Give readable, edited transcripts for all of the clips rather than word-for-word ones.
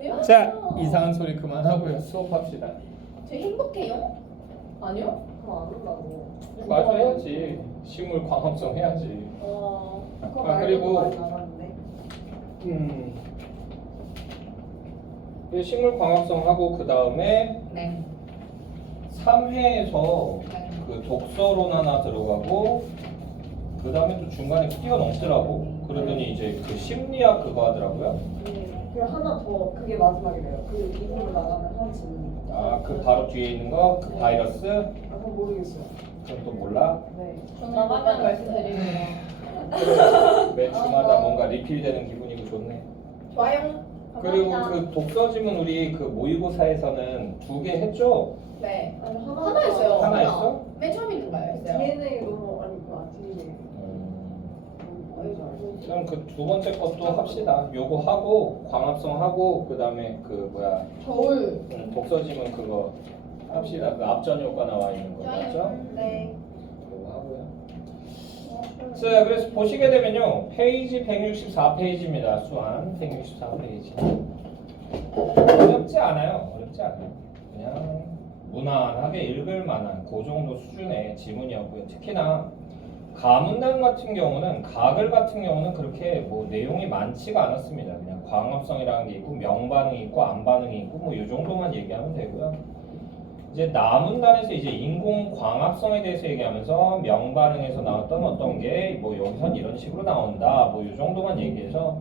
그래요? 자, 이상한 소리 그만하고요. 수업합시다. 저 행복해요? 아니요? 그럼 안 온다고. 맞아 해야지. 식물 광합성 해야지. 그거 아, 그리고- 말고도 많이 나갔는데. 이 식물 광합성 하고 그 다음에 네. 3회에서 네. 그 독서론 하나 들어가고 그 다음에 또 중간에 뛰어넘더라고. 그러더니 이제 그 심리학 그거 하더라고요. 그리고 하나 더 그게 마지막이래요. 그 이후로 나가면 한 질문. 아, 그 바로 뒤에 있는 거, 그 바이러스? 아, 그건 모르겠어요. 그건 또 몰라? 네. 저는 나가면 말씀드리네요. 매 주마다 뭔가 리필되는 기분이고 좋네. 좋아요. 그리고 감사합니다. 그 독서 지문 우리 그 모의고사에서는 2개 했죠? 네. 아니 하나 했어요. 하나 했어? 맨 처음 있는가요? 했어요. DNA 너무 아니 DNA. 그럼 그 두 번째 것도 합시다. 요거 하고 광합성 하고 그 다음에 그 뭐야 겨울. 독서 지문 그거 합시다. 그 앞전 효과 나와 있는 거 맞죠? 네. 그거 하고요. 자, 그래서 보시게 되면요. 페이지 164페이지입니다. 수한 164페이지. 어렵지 않아요. 어렵지 않아요. 그냥 무난하게 읽을 만한 그 정도 수준의 지문이었고요. 특히나 가문단 같은 경우는 가글 같은 경우는 그렇게 뭐 내용이 많지가 않았습니다. 그냥 광합성이라는 게 있고 명반응이 있고 안반응이 있고 뭐 이 정도만 얘기하면 되고요. 이제 남문단에서 이제 인공 광합성에 대해서 얘기하면서 명반응에서 나왔던 어떤 게 뭐 여기선 이런 식으로 나온다 뭐 이 정도만 얘기해서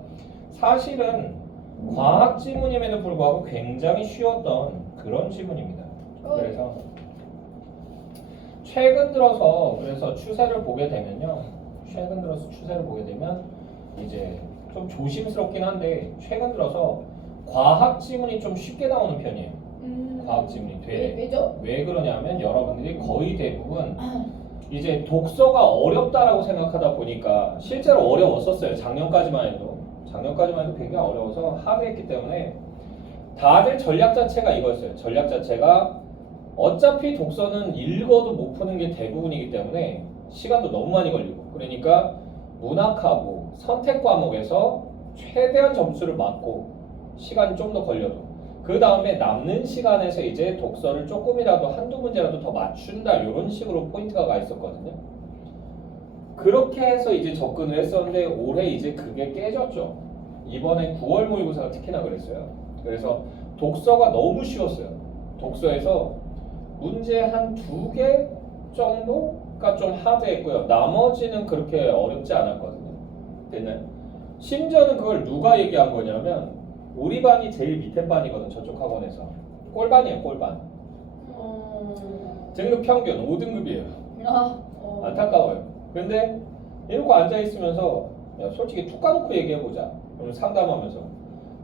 사실은 과학 지문임에도 불구하고 굉장히 쉬웠던 그런 지문입니다. 그래서 최근 들어서 그래서 추세를 보게 되면요. 최근 들어서 추세를 보게 되면 이제 좀 조심스럽긴 한데 최근 들어서 과학 지문이 좀 쉽게 나오는 편이에요. 과학 지문이 되게. 왜죠? 왜 그러냐면 여러분들이 거의 대부분 이제 독서가 어렵다라고 생각하다 보니까 실제로 어려웠었어요. 작년까지만 해도 굉장히 어려워서 하드했기 때문에 다들 전략 자체가 이거였어요. 전략 자체가 어차피 독서는 읽어도 못 푸는 게 대부분이기 때문에 시간도 너무 많이 걸리고 그러니까 문학하고 선택 과목에서 최대한 점수를 맞고 시간이 좀 더 걸려도 그 다음에 남는 시간에서 이제 독서를 조금이라도 한두 문제라도 더 맞춘다 이런 식으로 포인트가 가 있었거든요. 그렇게 해서 이제 접근을 했었는데 올해 이제 그게 깨졌죠. 이번에 9월 모의고사가 특히나 그랬어요. 그래서 독서가 너무 쉬웠어요. 독서에서 문제 한 2개 정도가 좀 하드했고요. 나머지는 그렇게 어렵지 않았거든요. 됐나요? 심지어는 그걸 누가 얘기한 거냐면 우리 반이 제일 밑에 반이거든. 저쪽 학원에서 꼴반이에요. 꼴반. 등급 평균 5등급이에요. 안타까워요. 근데 이러고 앉아있으면서 야, 솔직히 툭 까놓고 얘기해보자. 그러면 상담하면서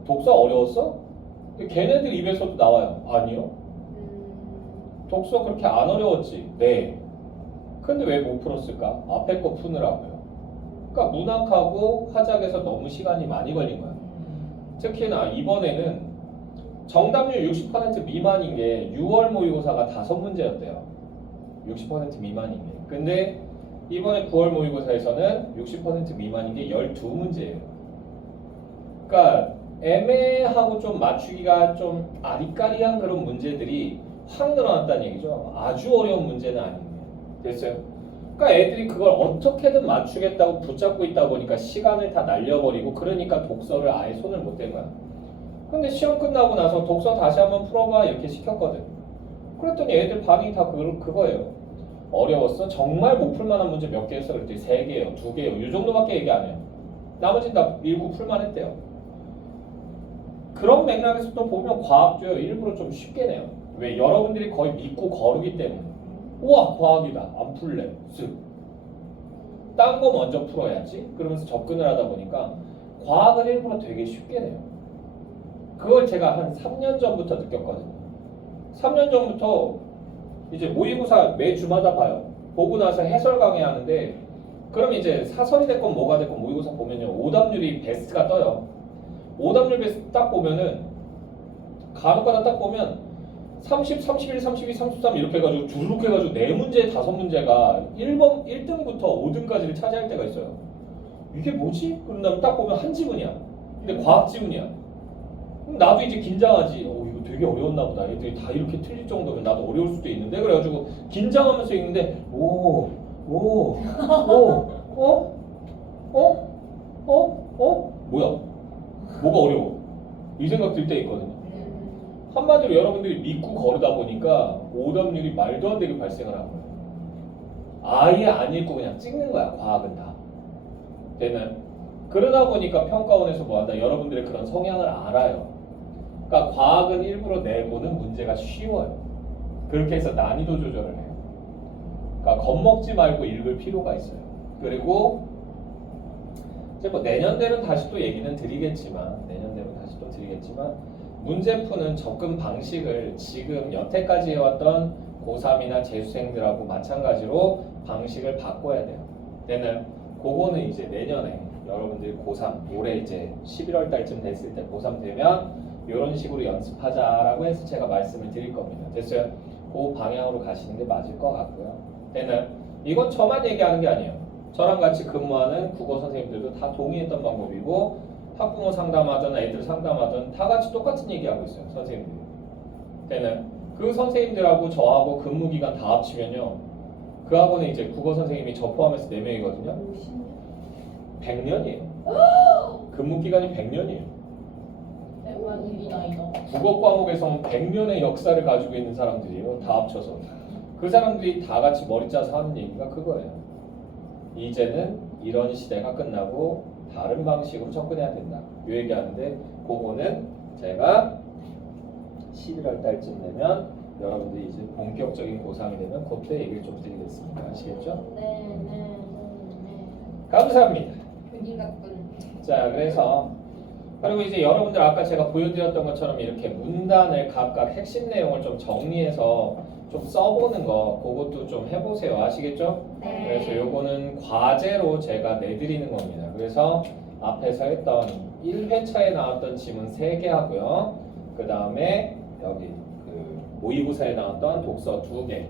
독서 어려웠어? 근데 걔네들 입에서도 나와요. 아니요. 독서 그렇게 안 어려웠지. 네. 근데 왜 못 풀었을까? 앞에 거 푸느라고요. 그러니까 문학하고 화작에서 너무 시간이 많이 걸린 거야. 특히나 이번에는 정답률 60% 미만인 게 6월 모의고사가 5문제였대요. 60% 미만인 게. 근데 이번에 9월 모의고사에서는 60% 미만인 게 12문제예요. 그러니까 애매하고 좀 맞추기가 좀 아리까리한 그런 문제들이 확 늘어났다는 얘기죠. 아주 어려운 문제는 아니에요. 됐어요? 그러니까 애들이 그걸 어떻게든 맞추겠다고 붙잡고 있다 보니까 시간을 다 날려버리고 그러니까 독서를 아예 손을 못 댄 거야. 근데 시험 끝나고 나서 독서 다시 한번 풀어봐 이렇게 시켰거든. 그랬더니 애들 반응이 다 그거예요. 어려웠어? 정말 못 풀만한 문제 몇 개 했어? 그랬더니 3개예요, 2개예요. 이 정도밖에 얘기 안 해요. 나머지는 다 일부 풀만했대요. 그런 맥락에서 또 보면 과학도요 일부러 좀 쉽게 내요. 왜? 여러분들이 거의 믿고 거르기 때문에. 우와 과학이다 안 풀래 쓱 딴 거 먼저 풀어야지 그러면서 접근을 하다 보니까 과학을 일부러 되게 쉽게 내요. 그걸 제가 한 3년 전부터 느꼈거든요. 3년 전부터 이제 모의고사 매주마다 봐요. 보고 나서 해설 강의하는데 그럼 이제 사설이 됐건 뭐가 됐건 모의고사 보면요 오답률이 베스트가 떠요. 오답률 베스트 딱 보면은 간혹가다 딱 보면 30, 31, 32, 33 이렇게 해가지고 주르륵 해가지고 4문제, 5문제가 1등부터 5등까지를 차지할 때가 있어요. 이게 뭐지? 그런 다음에 딱 보면 한 지문이야. 근데 과학 지문이야. 그럼 나도 이제 긴장하지. 이거 되게 어려웠나 보다. 애들이 다 이렇게 틀릴 정도면 나도 어려울 수도 있는데 그래가지고 긴장하면서 읽는데 뭐야? 뭐가 어려워? 이 생각 들 때 있거든요. 한마디로 여러분들이 믿고 거르다 보니까 오답률이 말도 안 되게 발생을 한 거예요. 아예 안 읽고 그냥 찍는 거야. 과학은 다. 되나요? 그러다 보니까 평가원에서 뭐한다? 여러분들의 그런 성향을 알아요. 그러니까 과학은 일부러 내보는 문제가 쉬워요. 그렇게 해서 난이도 조절을 해요. 그러니까 겁먹지 말고 읽을 필요가 있어요. 그리고 이제 뭐 내년대는 다시 또 얘기는 드리겠지만 문제 푸는 접근 방식을 지금 여태까지 해왔던 고3이나 재수생들하고 마찬가지로 방식을 바꿔야 돼요. 되나요? 그거는 이제 내년에 여러분들이 고3 올해 이제 11월 달쯤 됐을 때 고3 되면 이런 식으로 연습하자라고 해서 제가 말씀을 드릴 겁니다. 됐어요? 그 방향으로 가시는 게 맞을 것 같고요. 되나요? 이건 저만 얘기하는 게 아니에요. 저랑 같이 근무하는 국어 선생님들도 다 동의했던 방법이고 학부모 상담하든 애들 상담하든 다 같이 똑같은 얘기하고 있어요. 선생님들이. 되나요? 그 선생님들하고 저하고 근무 기간 다 합치면요. 그 학원에 이제 국어 선생님이 저 포함해서 4명이거든요. 100년이에요. 근무 기간이 100년이에요. 국어 과목에서는 100년의 역사를 가지고 있는 사람들이에요. 다 합쳐서. 그 사람들이 다 같이 머리 짜서 하는 얘기가 그거예요. 이제는 이런 시대가 끝나고 다른 방식으로 접근해야 된다. 이 얘기하는데 그거는 제가 11월 달쯤 되면 여러분들이 이제 본격적인 고3이 되면 그때 얘기를 좀 드리겠습니다. 아시겠죠? 네. 감사합니다. 교님같군. 자, 그래서 그리고 이제 여러분들 아까 제가 보여드렸던 것처럼 이렇게 문단을 각각 핵심 내용을 좀 정리해서 좀 써보는 거 그것도 좀 해보세요. 아시겠죠? 네. 그래서 요거는 과제로 제가 내드리는 겁니다. 그래서 앞에서 했던 1회차에 나왔던 지문 3개 하고요. 그 다음에 여기 그 모의고사에 나왔던 독서 2개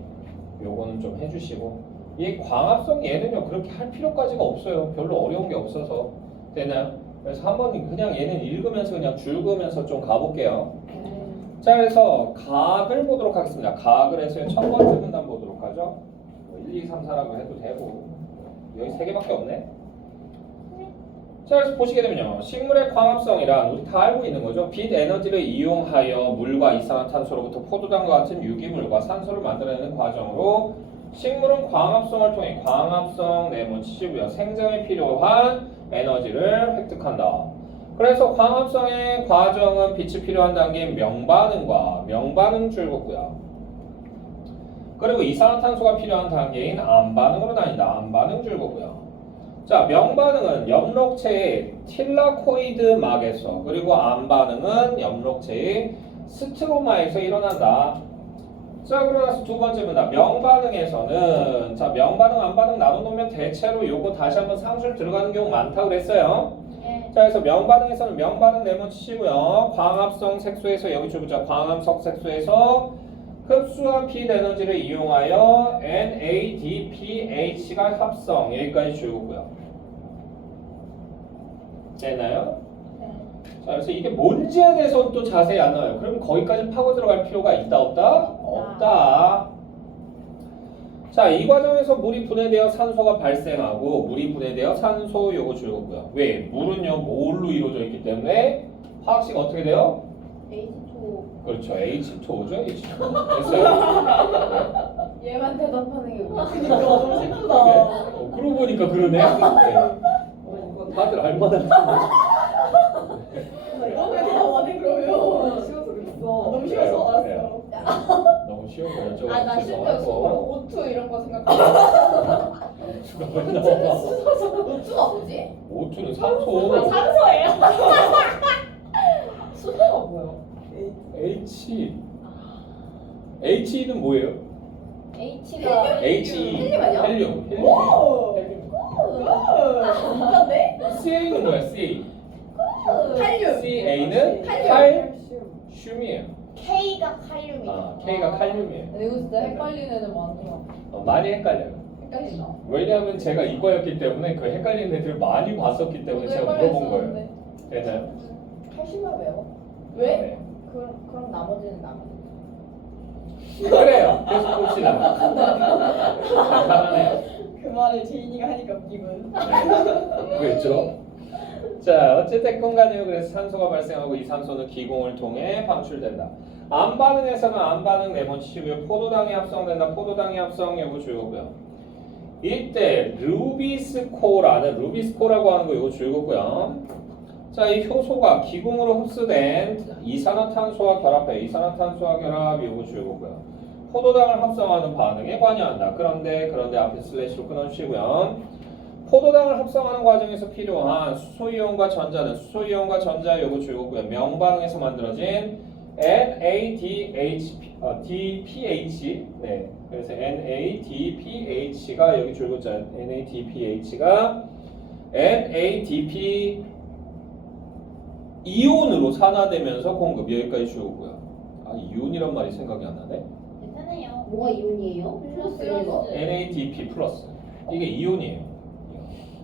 요거는 좀 해주시고 이 광합성 얘는요 그렇게 할 필요까지가 없어요. 별로 어려운 게 없어서. 되나요? 그래서 한번 그냥 얘는 읽으면서 그냥 줄거면서 좀 가볼게요. 자, 그래서 각을 보도록 하겠습니다. 각을 해서 첫 번째 문단 보도록 하죠. 1, 2, 3, 4라고 해도 되고 여기 3개밖에 없네. 자, 그래서 보시게 되면요. 식물의 광합성이란 우리 다 알고 있는 거죠. 빛 에너지를 이용하여 물과 이산화탄소로부터 포도당과 같은 유기물과 산소를 만들어내는 과정으로 식물은 광합성을 통해 광합성 네모 치시고요. 생장에 필요한 에너지를 획득한다. 그래서 광합성의 과정은 빛이 필요한 단계인 명반응과 명반응 줄긋고요. 그리고 이산화탄소가 필요한 단계인 암반응으로 나뉜다. 암반응 줄긋고요. 자, 명반응은 엽록체의 틸라코이드 막에서 그리고 암반응은 엽록체의 스트로마에서 일어난다. 자, 그러고 나서 두 번째 문단 명반응에서는 자 명반응 암반응 나눠놓으면 대체로 요거 다시 한번 상술 들어가는 경우 많다고 그랬어요. 자, 그래서 명반응에서는 명반응 네모 치시고요. 광합성 색소에서 여기 줄보자 광합성 색소에서 흡수한 빛 에너지를 이용하여 NADPH가 합성 여기까지 줄고요. 되나요? 네. 자, 그래서 이게 뭔지에 대해서는 또 자세히 안 나와요. 그럼 거기까지 파고 들어갈 필요가 있다 없다? 없다. 자, 이 과정에서 물이 분해되어 산소가 발생하고 물이 분해되어 산소 요거 줄거고요. 왜? 물은요 뭘로 이루어져 있기 때문에 화학식 어떻게 돼요? H2O. 그렇죠. H2O죠. H2O. 됐어요? 얘만 대답하는 게 웃겨. 그러니까 너무 슬프다. 그러고 보니까 그러네. 다들 알만한 너무 대답하네 그러면. 쉬워서 그랬어. 너무 쉬워서 그래요, 알았어. 너무 쉬운 거 여쭤봐서 아나 실제 수학으로 O2 이런 거 생각해. 수가 왜 나와? O2가 뭐지? O2는 산소. 아 산소예요? 수소가 뭐야? H는 뭐예요? H가 He. 아니야? 헬륨. 오! 헬륨. 진짜인데? CA는 뭐야? CA. 칼륨. CA는 칼륨. 칼슘이에요. K가 칼륨이죠. 아, K가 칼륨이에요. 이거 진짜 헷갈리는 애들 많더라. 많이 헷갈려요. 헷갈린다. 왜냐하면 제가 이과였기 때문에 그 헷갈리는 애들을 많이 봤었기 때문에 제가 물어본 거예요. 되나요? 칼슘을 외워? 왜? 네. 그럼 나머지는 나머지. 그래요. 계속 봅시다. 간단하네요. 그 말을 제인이가 하니까 웃기군. 네. 그렇죠. 자, 어쨌든 간에요. 그래서 산소가 발생하고 이 산소는 기공을 통해 방출된다. 안 반응에서는 안 반응 네번 치고요. 포도당이 합성된다. 포도당이 합성 요거 주요고요. 이때 루비스코라고 하는 거 요거 주요고요. 자, 이 효소가 기공으로 흡수된 이산화탄소와 결합해. 이산화탄소와 결합 요거 주요고요. 포도당을 합성하는 반응에 관여한다. 그런데 앞에 슬래시로 끊어주시고요. 포도당을 합성하는 과정에서 필요한 수소이온과 전자 요거 주요고요. 명반응에서 만들어진 NADPH 네, 그래서 NADPH가 여기 줄글자 NADPH가 NADP 이온으로 산화되면서 공급 여기까지 주요고요. 아, 이온이란 말이 생각이 안 나네. 괜찮아요. 뭐가 이온이에요? 플러스. NADP 플러스 이게 이온이에요.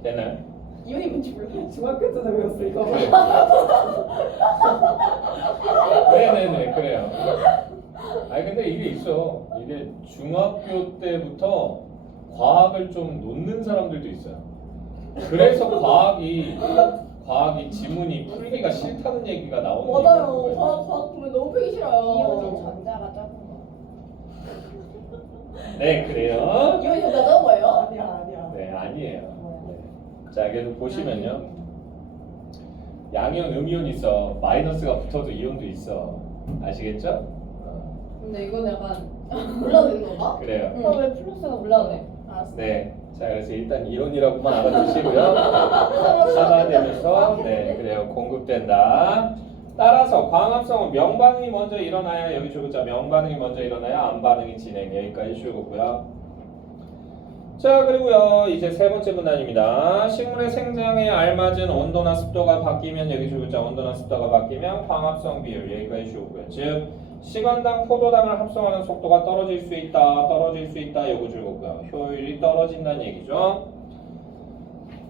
되나요? 이혼이 뭔지 몰라. 중학교 때도 배웠어 이거. 네네네 그래요. 아니 근데 이게 있어. 이게 중학교 때부터 과학을 좀 놓는 사람들도 있어요. 그래서 과학이 지문이 풀기가 싫다는 얘기가 나오는 맞아요. 거예요. 과학 보면 너무 배기 싫어요. 이온은 전자가 작은 거. 네 그래요. 이온이 더 작은 거예요? 아니야. 네 아니에요. 네. 자 계속 보시면요. 양이온, 음이온 있어. 마이너스가 붙어도 이온도 있어. 아시겠죠? 근데 이건 약간 몰라도 되는 건가? 그래요. 그럼 왜 플러스가 몰라네? 알았어. 네. 자 그래서 일단 이온이라고만 알아두시고요. 산화되면서 네 그래요 공급된다. 따라서 광합성은 명반응이 먼저 일어나야 여기 줄글자 명반응이 먼저 일어나야 안반응이 진행 여기까지 줄거고요. 자 그리고요 이제 세 번째 문단입니다. 식물의 생장에 알맞은 온도나 습도가 바뀌면 여기 줄글자 온도나 습도가 바뀌면 광합성 비율 여기까지 줄거고요. 즉 시간당 포도당을 합성하는 속도가 떨어질 수 있다 요거 줄거고요. 효율이 떨어진다는 얘기죠.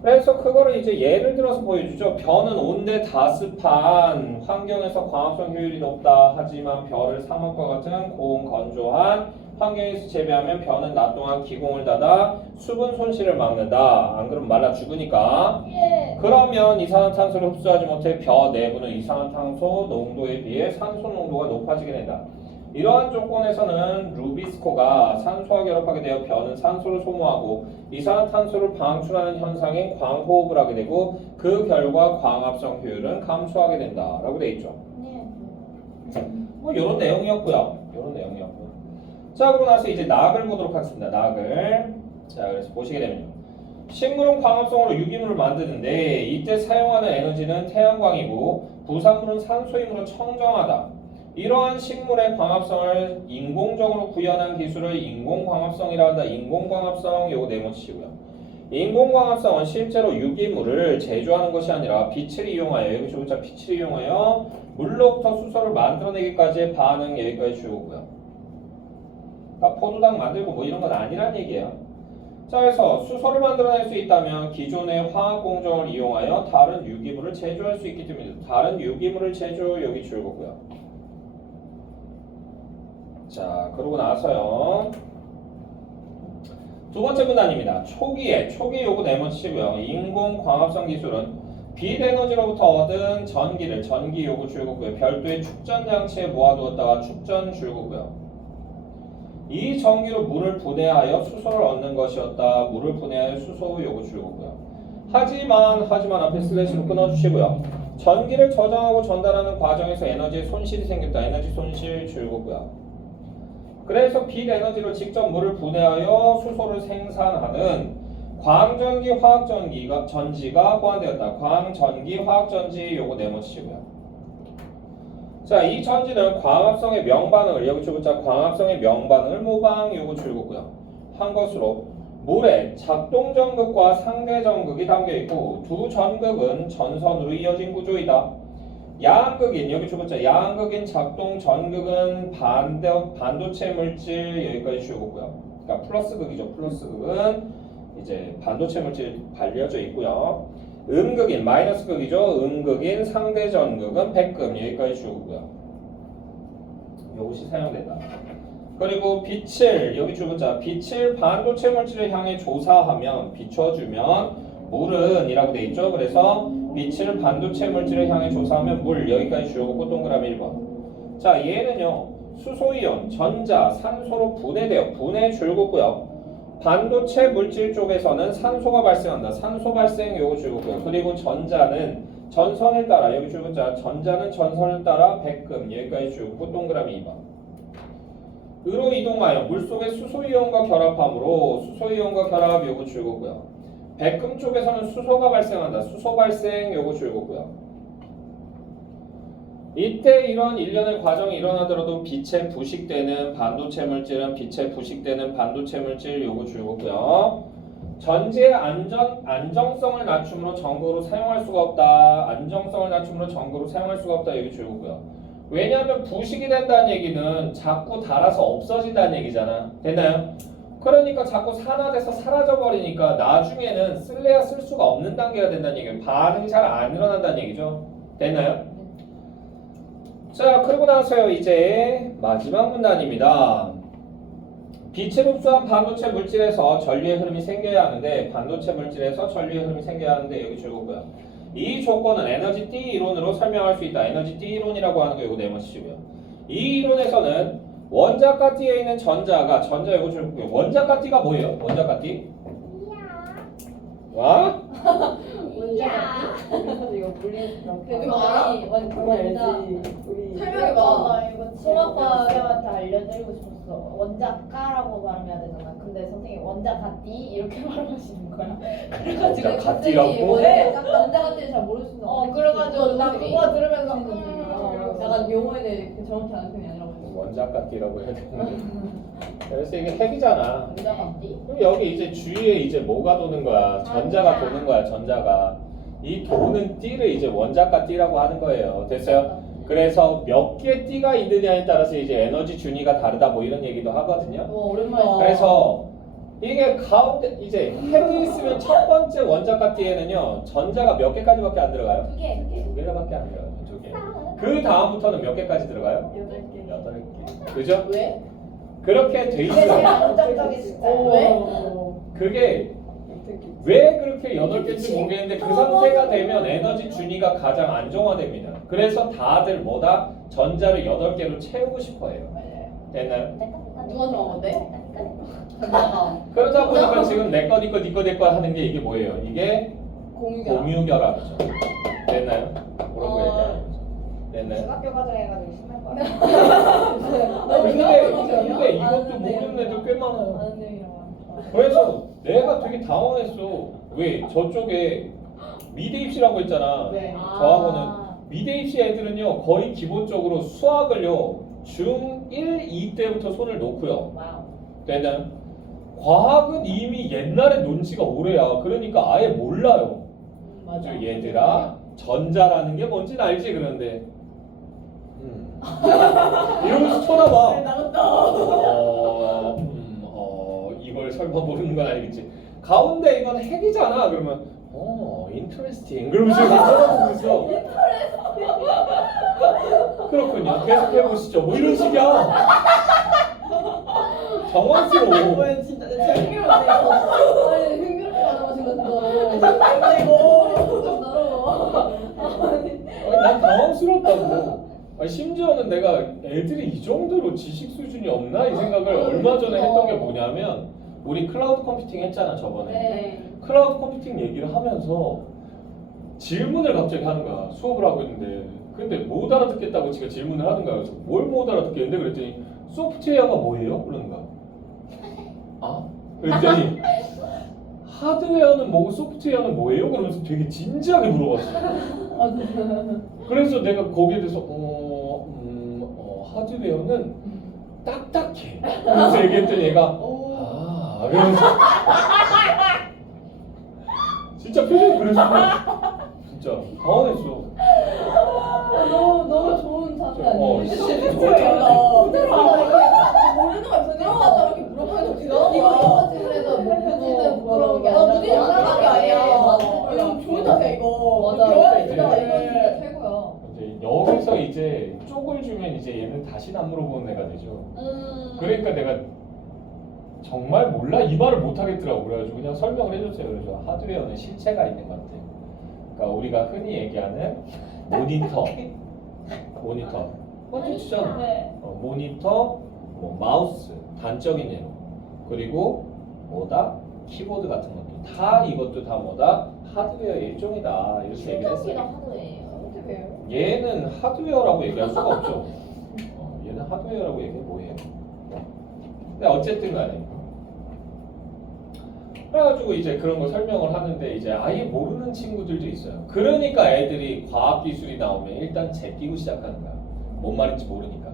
그래서 그거를 이제 예를 들어서 보여주죠. 벼는 온대 다습한 환경에서 광합성 효율이 높다. 하지만 벼를 사막과 같은 고온 건조한 환경에서 재배하면 벼는 낮 동안 기공을 닫아 수분 손실을 막는다. 안 그러면 말라 죽으니까. 예. 그러면 이산화탄소를 흡수하지 못해 벼 내부는 이산화탄소 농도에 비해 산소 농도가 높아지게 된다. 이러한 조건에서는 루비스코가 산소와 결합하게 되어 벼는 산소를 소모하고 이산화탄소를 방출하는 현상인 광호흡을 하게 되고 그 결과 광합성 효율은 감소하게 된다라고 되어 있죠. 네. 뭐 이런 내용이었고요. 자 그러고 나서 이제 낙을 보도록 하겠습니다. 낙을. 자 그래서 보시게 되면요. 식물은 광합성으로 유기물을 만드는데 이때 사용하는 에너지는 태양광이고 부산물은 산소이므로 청정하다. 이러한 식물의 광합성을 인공적으로 구현한 기술을 인공광합성이라 한다. 인공광합성 요거 네모치고요. 인공광합성은 실제로 유기물을 제조하는 것이 아니라 빛을 이용하여 여기 줄글자 빛을 이용하여 물로부터 수소를 만들어내기까지의 반응 여기까지 주고요. 그러니까 포도당 만들고 뭐 이런 건 아니란 얘기예요. 자 그래서 수소를 만들어낼 수 있다면 기존의 화학 공정을 이용하여 다른 유기물을 제조할 수 있기 때문입니다. 다른 유기물을 제조 여기 줄거고요. 자 그러고 나서요 두 번째 문단입니다. 초기 요거 네모치고요. 인공광합성 기술은 빛 에너지로부터 얻은 전기 요거 줄거고요. 별도의 축전 장치에 모아두었다가 축전 줄거고요. 이 전기로 물을 분해하여 수소를 얻는 것이었다. 물을 분해하여 수소 요거 줄거고요. 하지만 앞에 슬래시로 끊어주시고요. 전기를 저장하고 전달하는 과정에서 에너지의 손실이 생겼다. 에너지 손실 줄거고요. 그래서 빛 에너지로 직접 물을 분해하여 수소를 생산하는 광전기 전지가 보완되었다. 광전기 화학전지 요거 네모치고요. 자, 이 전지는 광합성의 명반응을 여기 줄글자 광합성의 명반응을 모방 요거 줄거고요. 한 것으로 물에 작동전극과 상대전극이 담겨있고 두 전극은 전선으로 이어진 구조이다. 야한극인 여기 줄글자 야한극인 작동 전극은 반도체 물질 여기까지 줄거고요. 그러니까 플러스극이죠. 플러스극은 이제 반도체 물질 발려져 있고요. 음극인 마이너스 극이죠. 음극인 상대 전극은 백금 여기까지 주고요. 이것이 사용된다. 그리고 빛을 여기 주문자 빛을 반도체 물질을 향해 조사하면 비춰주면 물은 이라고 돼 있죠. 그래서 빛을 반도체 물질을 향해 조사하면 물 여기까지 주고 동그라미 1번. 자 얘는요 수소이온 전자 산소로 분해돼요. 분해 줄고요. 반도체 물질 쪽에서는 산소가 발생한다. 산소 발생 요거 줄고요. 그리고 전자는 전선을 따라 여기 줄문자 전자는 전선을 따라 백금 여기까지 주고 동그라미 2번. 으로 이동하여 물속의 수소이온과 결합함으로 수소이온과 결합 요거 줄고요. 백금 쪽에서는 수소가 발생한다. 수소 발생 요거 줄고요. 이때 이런 일련의 과정이 일어나더라도 빛에 부식되는 반도체 물질은 빛에 부식되는 반도체 물질 요거 줄고요. 전지의 안정성을 낮춤으로 전구로 사용할 수가 없다. 안정성을 낮춤으로 전구로 사용할 수가 없다. 여기 줄고요. 왜냐하면 부식이 된다는 얘기는 자꾸 닳아서 없어진다는 얘기잖아. 됐나요? 그러니까 자꾸 산화돼서 사라져버리니까 나중에는 쓸래야 쓸 수가 없는 단계가 된다는 얘기예요. 반응이 잘 안 일어난다는 얘기죠. 됐나요? 자, 그리고 나서요 이제 마지막 문단입니다. 빛을 흡수한 반도체 물질에서 전류의 흐름이 생겨야 하는데 반도체 물질에서 전류의 흐름이 생겨야 하는데 여기 줄고요. 이 조건은 에너지 D 이론으로 설명할 수 있다. 에너지 D 이론이라고 하는 거 이거 네모치시고요. 이 이론에서는 원자가 D에 있는 전자가 전자 이거 줄고요. 원자가 D가 뭐예요? 원자가 D? 와? 그래서 이거 물리 그거 알아? 그거 알지. 우리 설명해봐. 나 이거 수학과 쌤한테 알려드리고 싶었어. 원자가라고 말해야 되잖아. 근데 선생님 원자가띠 이렇게 말하시는 거야. 그래가지고 원자가띠라고? 남자한테 잘 모르시나? 그래가지고 나 그거 들으면서 약간 용어에 대해 정확히 아는 편이 아니라고. 원자가 D라고 해야 되는데. 그래서 이게 핵이잖아. 원자가띠. 그럼 여기 이제 주위에 이제 뭐가 도는 거야? 전자가 도는 거야. 전자가. 이 도는 띠를 이제 원자가 D라고 하는 거예요. 됐어요? 그래서 몇 개 띠가 있느냐에 따라서 이제 에너지 준위가 다르다 뭐 이런 얘기도 하거든요. 와 오랜만이다. 그래서 이게 가운데 이제 핵이 있으면 첫 번째 원자가 D에는요 전자가 몇 개까지밖에 안 들어가요? 두 개. 두 개밖에 안 들어가요. 두 개. 그 다음부터는 몇 개까지 들어가요? 8개. 8개. 그죠? 왜? 그렇게 돼 이게 제일 있어. 안정적인 숫자야. 왜? 그게 왜 그렇게 8개인지 모르겠는데 그 상태가 되면 에너지 준위가 가장 안정화됩니다. 그래서 다들 뭐다? 전자를 8개로 채우고 싶어 해요. 됐나요? 누가 정한 건데? 전자가 그러다 보니까 지금 내거 니거 니거 내거 하는 게 이게 뭐예요? 이게 공유결합. 공유결합이죠. 됐나요? 그런 거 얘기하는 거죠. 됐나요? 중학교 과정 해가지고 신날 거야. 근데 이것도 모르는 애들 꽤 많아요. 아는 내용이라고. 그래서 내가 되게 당황했어. 왜? 저쪽에 미대 입시라고 했잖아. 네. 저하고는 미대 입시 애들은요 거의 기본적으로 수학을요 중1, 2 때부터 손을 놓고요. 와우. 되나요? 과학은 이미 옛날에 논 지가 오래야. 그러니까 아예 몰라요. 맞아. 얘들아 전자라는 게 뭔지는 알지? 그런데 이러면서 쳐다봐. 이걸 설마 모르는 건 아니겠지. 가운데 이건 핵이잖아. 그러면 인터레스팅. 그러면서 이렇게 쳐다보고 있어. 그렇군요. 계속 해보시죠. 뭐 이런 식이야. 당황스러워. 진짜 제일 흥미로운데 아니 흥미롭게 말하신 거 진짜. 아니, 난 당황스럽다고. 아니, 심지어는 내가 애들이 이 정도로 지식 수준이 없나 이 생각을 얼마 전에 했던 게 뭐냐면 우리 클라우드 컴퓨팅 했잖아 저번에. 네. 클라우드 컴퓨팅 얘기를 하면서 질문을 갑자기 하는 거야. 수업을 하고 있는데 근데 못 알아듣겠다고 지가 질문을 하는 거야. 그래서 뭘 못 알아듣겠는데 그랬더니 소프트웨어가 뭐예요? 그러는 거야. 아? 그랬더니 하드웨어는 뭐고 소프트웨어는 뭐예요? 그러면서 되게 진지하게 물어봤어. 그래서 내가 거기에 대해서 하드웨어는 딱딱해. 그래서 얘기했더니 얘가 그러면서 진짜 표정이 그랬어. 진짜 당황했어. 너무 좋은 자세 아니에요? 진짜 모르는 걸 부끄러워하다 이렇게 물어보면 대단한 거야. 이거 무지는 부끄러운 게 아니라 무지는 부끄러운 게 아니야. 이거 좋은 자세야 이거. 물어보면 이제 얘는 다시는 안 물어보는 애가 되죠. 그러니까 내가 정말 몰라 이 말을 못 하겠더라고. 그래가지고 그냥 설명을 해줬어요. 그래서 하드웨어는 실체가 있는 것 같아. 그러니까 우리가 흔히 얘기하는 모니터, 펀치잖아. 네. 모니터, 뭐 마우스, 단적인 예로, 그리고 뭐다 키보드 같은 것도 다 이것도 다 뭐다 하드웨어의 일종이다 이렇게 얘기를 충전기가 했어요. 하드웨어예요. 어떻게 해요? 얘는 하드웨어라고 얘기할 수가 없죠. 얘는 하드웨어라고 얘기해 뭐예요? 근데 어쨌든 간에 그래가지고 이제 그런 거 설명을 하는데 이제 아예 모르는 친구들도 있어요. 그러니까 애들이 과학기술이 나오면 일단 제끼고 시작하는 거야. 뭔 말인지 모르니까.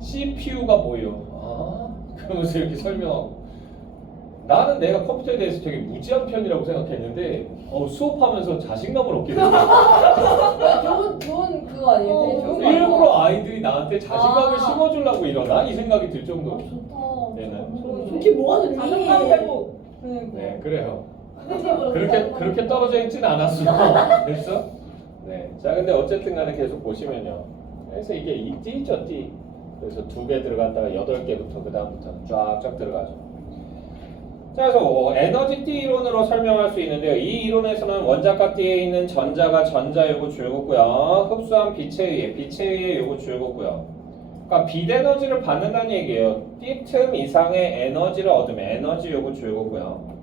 CPU가 뭐예요? 아 그러면서 이렇게 설명하고 나는 내가 컴퓨터에 대해서 되게 무지한 편이라고 생각했는데 수업하면서 자신감을 얻게 됐어요. 좋은 그거 아니에요? 되게 좋은 거 아니에요? 일부러 아이들이 나한테 자신감을 아. 심어주려고 이러나 이 생각이 들 정도로. 좋다. 네네. 좋긴 뭐가 좋니? 자존감 되고. 네 그래요. 선생님으로 그렇게 떨어져 있진 않았어. 됐어? 네. 자 근데 어쨌든 간에 계속 보시면요. 그래서 이게 이 띠죠 띠. 그래서 2개 들어갔다가 8개부터 그 다음부터는 쫙쫙 들어가죠. 자, 그래서 에너지 띠 이론으로 설명할 수 있는데요. 이 이론에서는 원자과 띠에 있는 전자가 전자 요구 줄굼고요. 흡수한 빛에 의해 요구 줄굼고요. 그러니까 빛 에너지를 받는다는 얘기예요. 띠틈 이상의 에너지를 얻으면 에너지 요구 줄굼고요.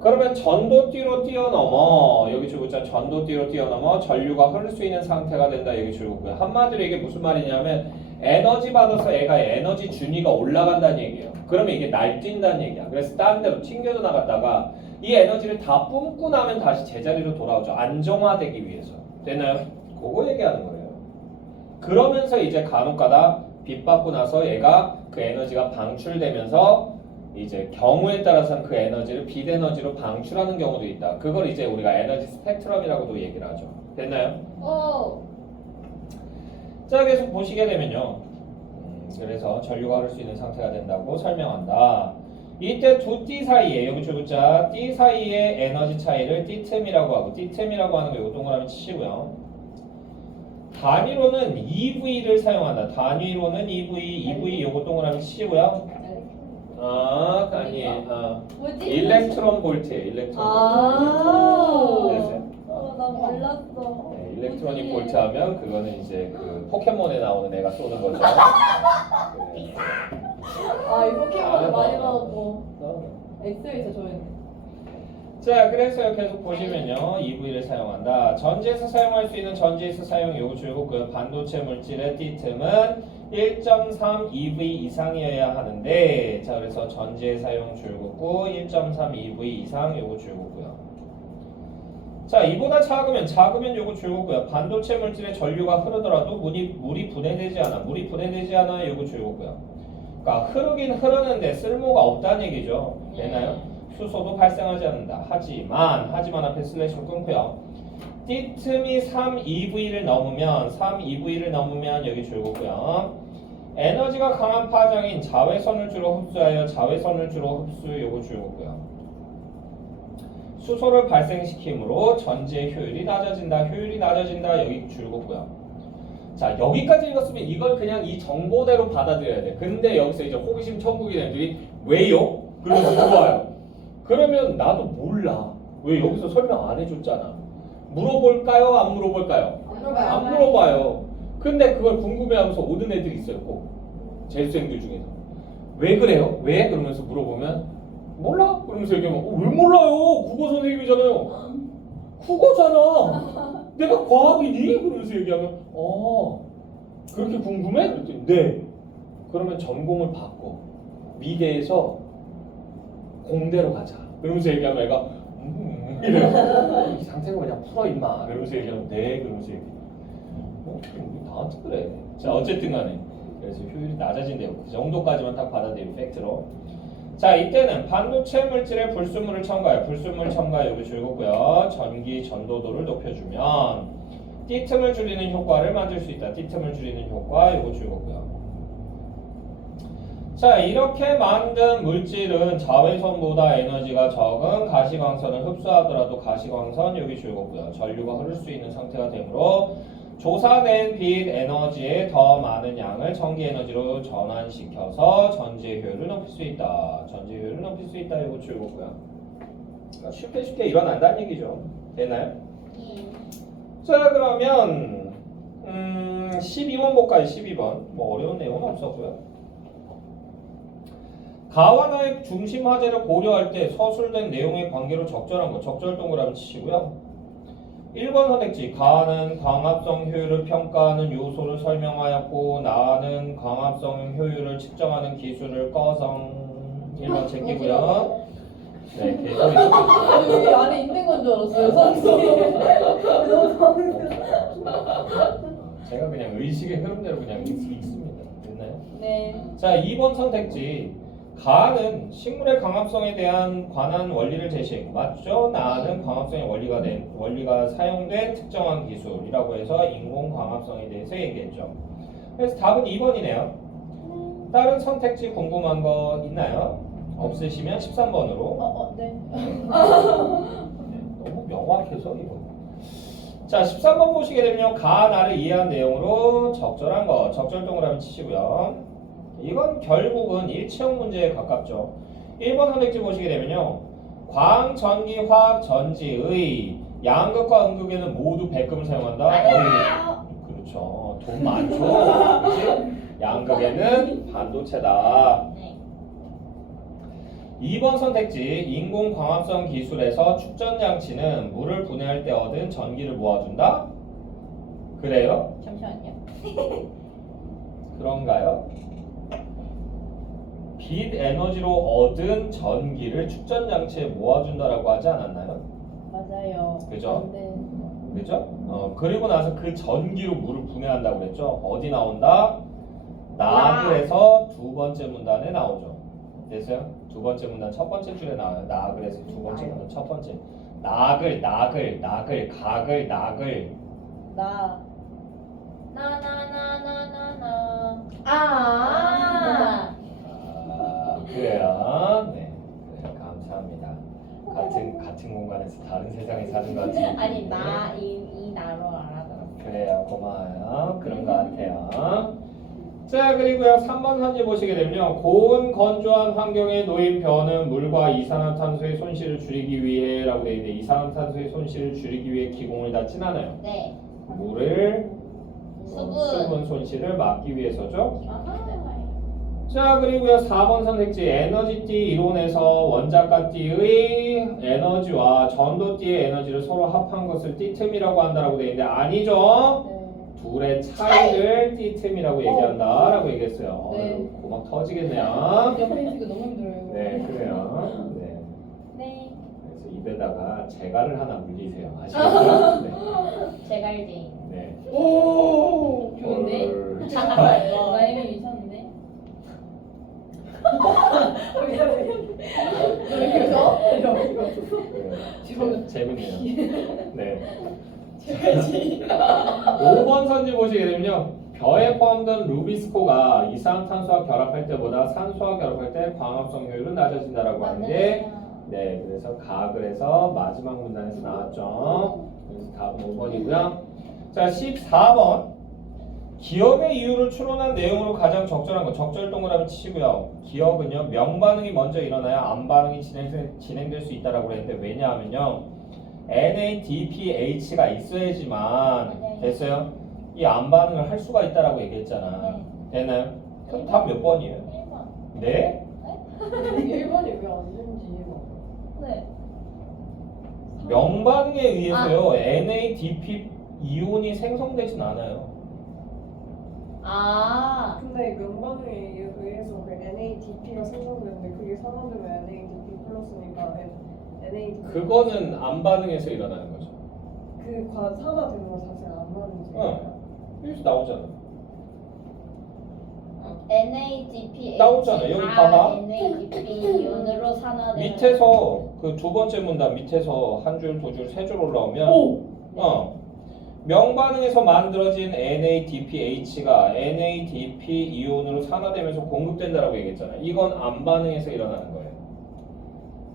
그러면 전도띠로 뛰어넘어 여기 줄굼자 전도띠로 뛰어넘어 전류가 흐를 수 있는 상태가 된다 여기 줄굼고요. 한마디로 이게 무슨 말이냐면 에너지 받아서 애가 에너지 준위가 올라간다는 얘기예요. 그러면 이게 날뛴다는 얘기야. 그래서 다른 데로 튕겨져 나갔다가 이 에너지를 다 뿜고 나면 다시 제자리로 돌아오죠. 안정화되기 위해서. 되나요? 그거 얘기하는 거예요. 그러면서 이제 간혹가다 빛 받고 나서 얘가 그 에너지가 방출되면서 이제 경우에 따라서는 그 에너지를 빛 에너지로 방출하는 경우도 있다. 그걸 이제 우리가 에너지 스펙트럼이라고도 얘기를 하죠. 됐나요? 자, 계속 보시게 되면요. 그래서 전류가 흐를 수 있는 상태가 된다고 설명한다. 이때 두 띠 사이에 여기 줄굼자 띠 사이의 에너지 차이를 띠틈이라고 하고 띠틈이라고 하는 거 이거 동그라미 치시고요. 단위로는 EV를 사용한다. 단위로는 EV 요거 동그라미 치시고요. 아니에요. 뭐지? 일렉트론 볼트예요. 일렉트론 아. 됐어요? 나 몰랐어. 네, 일렉트로닉 볼트 하면 그거는 이제 그 포켓몬에 나오는 애가 쏘는 거죠. 네. 이 포켓몬을 많이 받았고. 엑스에서 저희는. 자, 그래서 계속 보시면요. EV를 사용한다. 전지에서 사용할 수 있는 전지에서 사용 요구 줄굼고요. 반도체 물질의 띠틈은 1.3 EV 이상이어야 하는데 자, 그래서 전지의 사용 줄굼고 1.3 EV 이상 요구 줄굼고요. 자, 이보다 작으면 요거 줄굼고요. 반도체 물질의 전류가 흐르더라도 물이 분해되지 않아 요거 줄굼고요. 그러니까 흐르긴 흐르는데 쓸모가 없다는 얘기죠. 되나요? 수소도 발생하지 않는다. 하지만 앞에 슬래시로 끊고요. 띠틈이 3EV를 넘으면 여기 줄굼고요. 에너지가 강한 파장인 자외선을 주로 흡수하여 흡수 요거 줄굼고요. 수소를 발생시키므로 전지의 효율이 낮아진다 여기 줄굼고요. 자, 여기까지 읽었으면 이걸 그냥 이 정보대로 받아들여야 돼. 근데 여기서 이제 호기심 천국인 애들이 왜요? 그러면서 물어봐요. 그러면 나도 몰라. 왜 여기서 설명 안 해줬잖아. 물어볼까요? 안 물어볼까요? 안 물어봐요. 근데 그걸 궁금해하면서 오는 애들이 있어요. 꼭 재수생들 중에서. 왜 그래요? 왜? 그러면서 물어보면 몰라? 그러면서 얘기하면 왜 몰라요? 국어 선생님이잖아요. 국어잖아. 내가 과학이니? 그러면서 얘기하면 그렇게 궁금해? 그랬더니 네. 그러면 전공을 바꿔. 미대에서 공대로 가자. 그러면서 얘기하면 애가 이래요. 이 상태로 그냥 풀어 임마. 그러면서 얘기하면 네. 그러면서 얘기해. 나한테 그래. 자, 어쨌든 간에 그래서 효율이 낮아진대요. 그 정도까지만 딱 받아들이고 팩트로. 자, 이때는 반도체 물질에 불순물을 첨가해요. 불순물 첨가 여기 줄굼고요. 전기 전도도를 높여주면 띠틈을 줄이는 효과를 만들 수 있다. 띠틈을 줄이는 효과 요거 줄굼고요. 자, 이렇게 만든 물질은 자외선보다 에너지가 적은 가시광선을 흡수하더라도 가시광선 여기 줄굼고요. 전류가 흐를 수 있는 상태가 되므로 조사된 빛 에너지의 더 많은 양을 전기 에너지로 전환시켜서 전지의 효율을 높일 수 있다. 전지의 효율을 높일 수 있다. 이거 줄거고요. 그러니까 쉽게 일어난다는 얘기죠. 되나요? 자 그러면 12번 볼까요? 12번. 뭐 어려운 내용은 없었고요. 가와나의 중심 화제를 고려할 때 서술된 내용의 관계로 적절한 거 적절 동그라미 치시고요. 1번 선택지 가는 광합성 효율을 평가하는 요소를 설명하였고 나는 광합성 효율을 측정하는 기술을 꺼성 1번 제끼고요. 네, 개소리 아니 여기 안에 있는 건 줄 알았어요 선생님. 제가 그냥 의식의 흐름대로 그냥 읽습니다. 됐나요? 네. 자, 2번 선택지 가는 식물의 강합성에 대한 관한 원리를 제시했고 맞죠? 나는 광합성의 원리가 사용된 특정한 기술이라고 해서 인공 광합성에 대해서 얘기했죠. 그래서 답은 2번이네요. 다른 선택지 궁금한 거 있나요? 없으시면 13번으로. 네. 너무 명확해서 이거. 자, 13번 보시게 되면 가 나를 이해한 내용으로 적절한 거 적절 동그라미 치시고요. 이건 결국은 일체형 문제에 가깝죠. 1번 선택지 보시게 되면요. 광, 전기, 화학, 전지의 양극과 음극에는 모두 백금을 사용한다. 그렇죠. 돈 많죠. 그렇지? 양극에는 반도체다. 2번 선택지 인공광합성 기술에서 축전장치는 물을 분해할 때 얻은 전기를 모아준다. 그래요? 잠시만요. 그런가요? 빛 에너지로 얻은 전기를 축전장치에 모아준다라고 하지 않았나요? 맞아요. 그죠? 네. 그죠? 그리고 나서 그 전기로 물을 분해한다고 그랬죠? 어디 나온다? 나그에서 두 번째 문단에 나오죠. 됐어요? 두 번째 문단 첫 번째 줄에 나와요. 나그에서 두 번째 문단 첫 번째. 나글, 가글, 나글. 아. 그래요. 네. 그래요. 감사합니다. 같은 공간에서 다른 세상에 사는 것 같은 아니 느낌인데. 이 나로 알아들었어. 그래요. 고마워요. 그런 것 같아요. 자 그리고요 3번 선지 보시게 되면요. 고온 건조한 환경에 놓인 벼는 물과 이산화탄소의 손실을 줄이기 위해 라고 되어 있는데 이산화탄소의 손실을 줄이기 위해 기공을 닫진 않아요. 네. 물을 수분. 수분 손실을 막기 위해서죠. 아하. 자 그리고요 4번 선택지 에너지띠 이론에서 원자과 띠의 에너지와 전도띠의 에너지를 서로 합한 것을 띠틈이라고 한다라고 되어 있는데 아니죠. 네. 둘의 차이를 띠틈이라고 얘기한다라고 얘기했어요. 네. 고막 터지겠네요. 옆에 있으니까 너무 힘들어요. 네 그래요. 네. 네. 그래서 입에다가 재갈을 하나 물리세요. 아시겠죠? 네. 제갈쟁이. 네. 오. 좋은데? 자, 라임이 미쳤는데? 재밌네요. 네. 5번 선지 보시게 되면요. 벼에 포함된 루비스코가 이산화탄소와 결합할 때보다 산소와 결합할 때 광합성 효율은 낮아진다라고 하는데 네, 그래서 가글에서 마지막 문단에서 나왔죠. 그래서 답은 5번이고요. 자, 14번. 기억의 이유를 추론한 내용으로 가장 적절한 거 적절 동그라미 치시고요. 기억은요 명반응이 먼저 일어나야 암반응이 진행될 수 있다라고 그랬는데 왜냐하면요 NADPH가 있어야지만 됐어요. 이 암반응을 할 수가 있다라고 얘기했잖아. 되나요? 그럼 답 몇 번이에요? 1번. 네? 1번이 왜 안 되는지 네. 명반응에 의해서요 NADP 이온이 생성되진 않아요. 아. 근데 면반응에 의해서 그 NADP가 생성되는데 그게 산화되면 NADP 플러스니까 NADP 그거는 암반응에서 일어나는 거죠. 그 산화되는 거 자체가 안 맞는지 여기서 나오잖아. NADP 나오잖아. 여기 봐봐. NADP 이온으로 산화되는 밑에서 그 두 번째 문단 밑에서 한 줄, 두 줄, 세 줄 올라오면 명반응에서 만들어진 NADPH가 NADP 이온으로 산화되면서 공급된다라고 얘기했잖아. 이건 암반응에서 일어나는 거예요.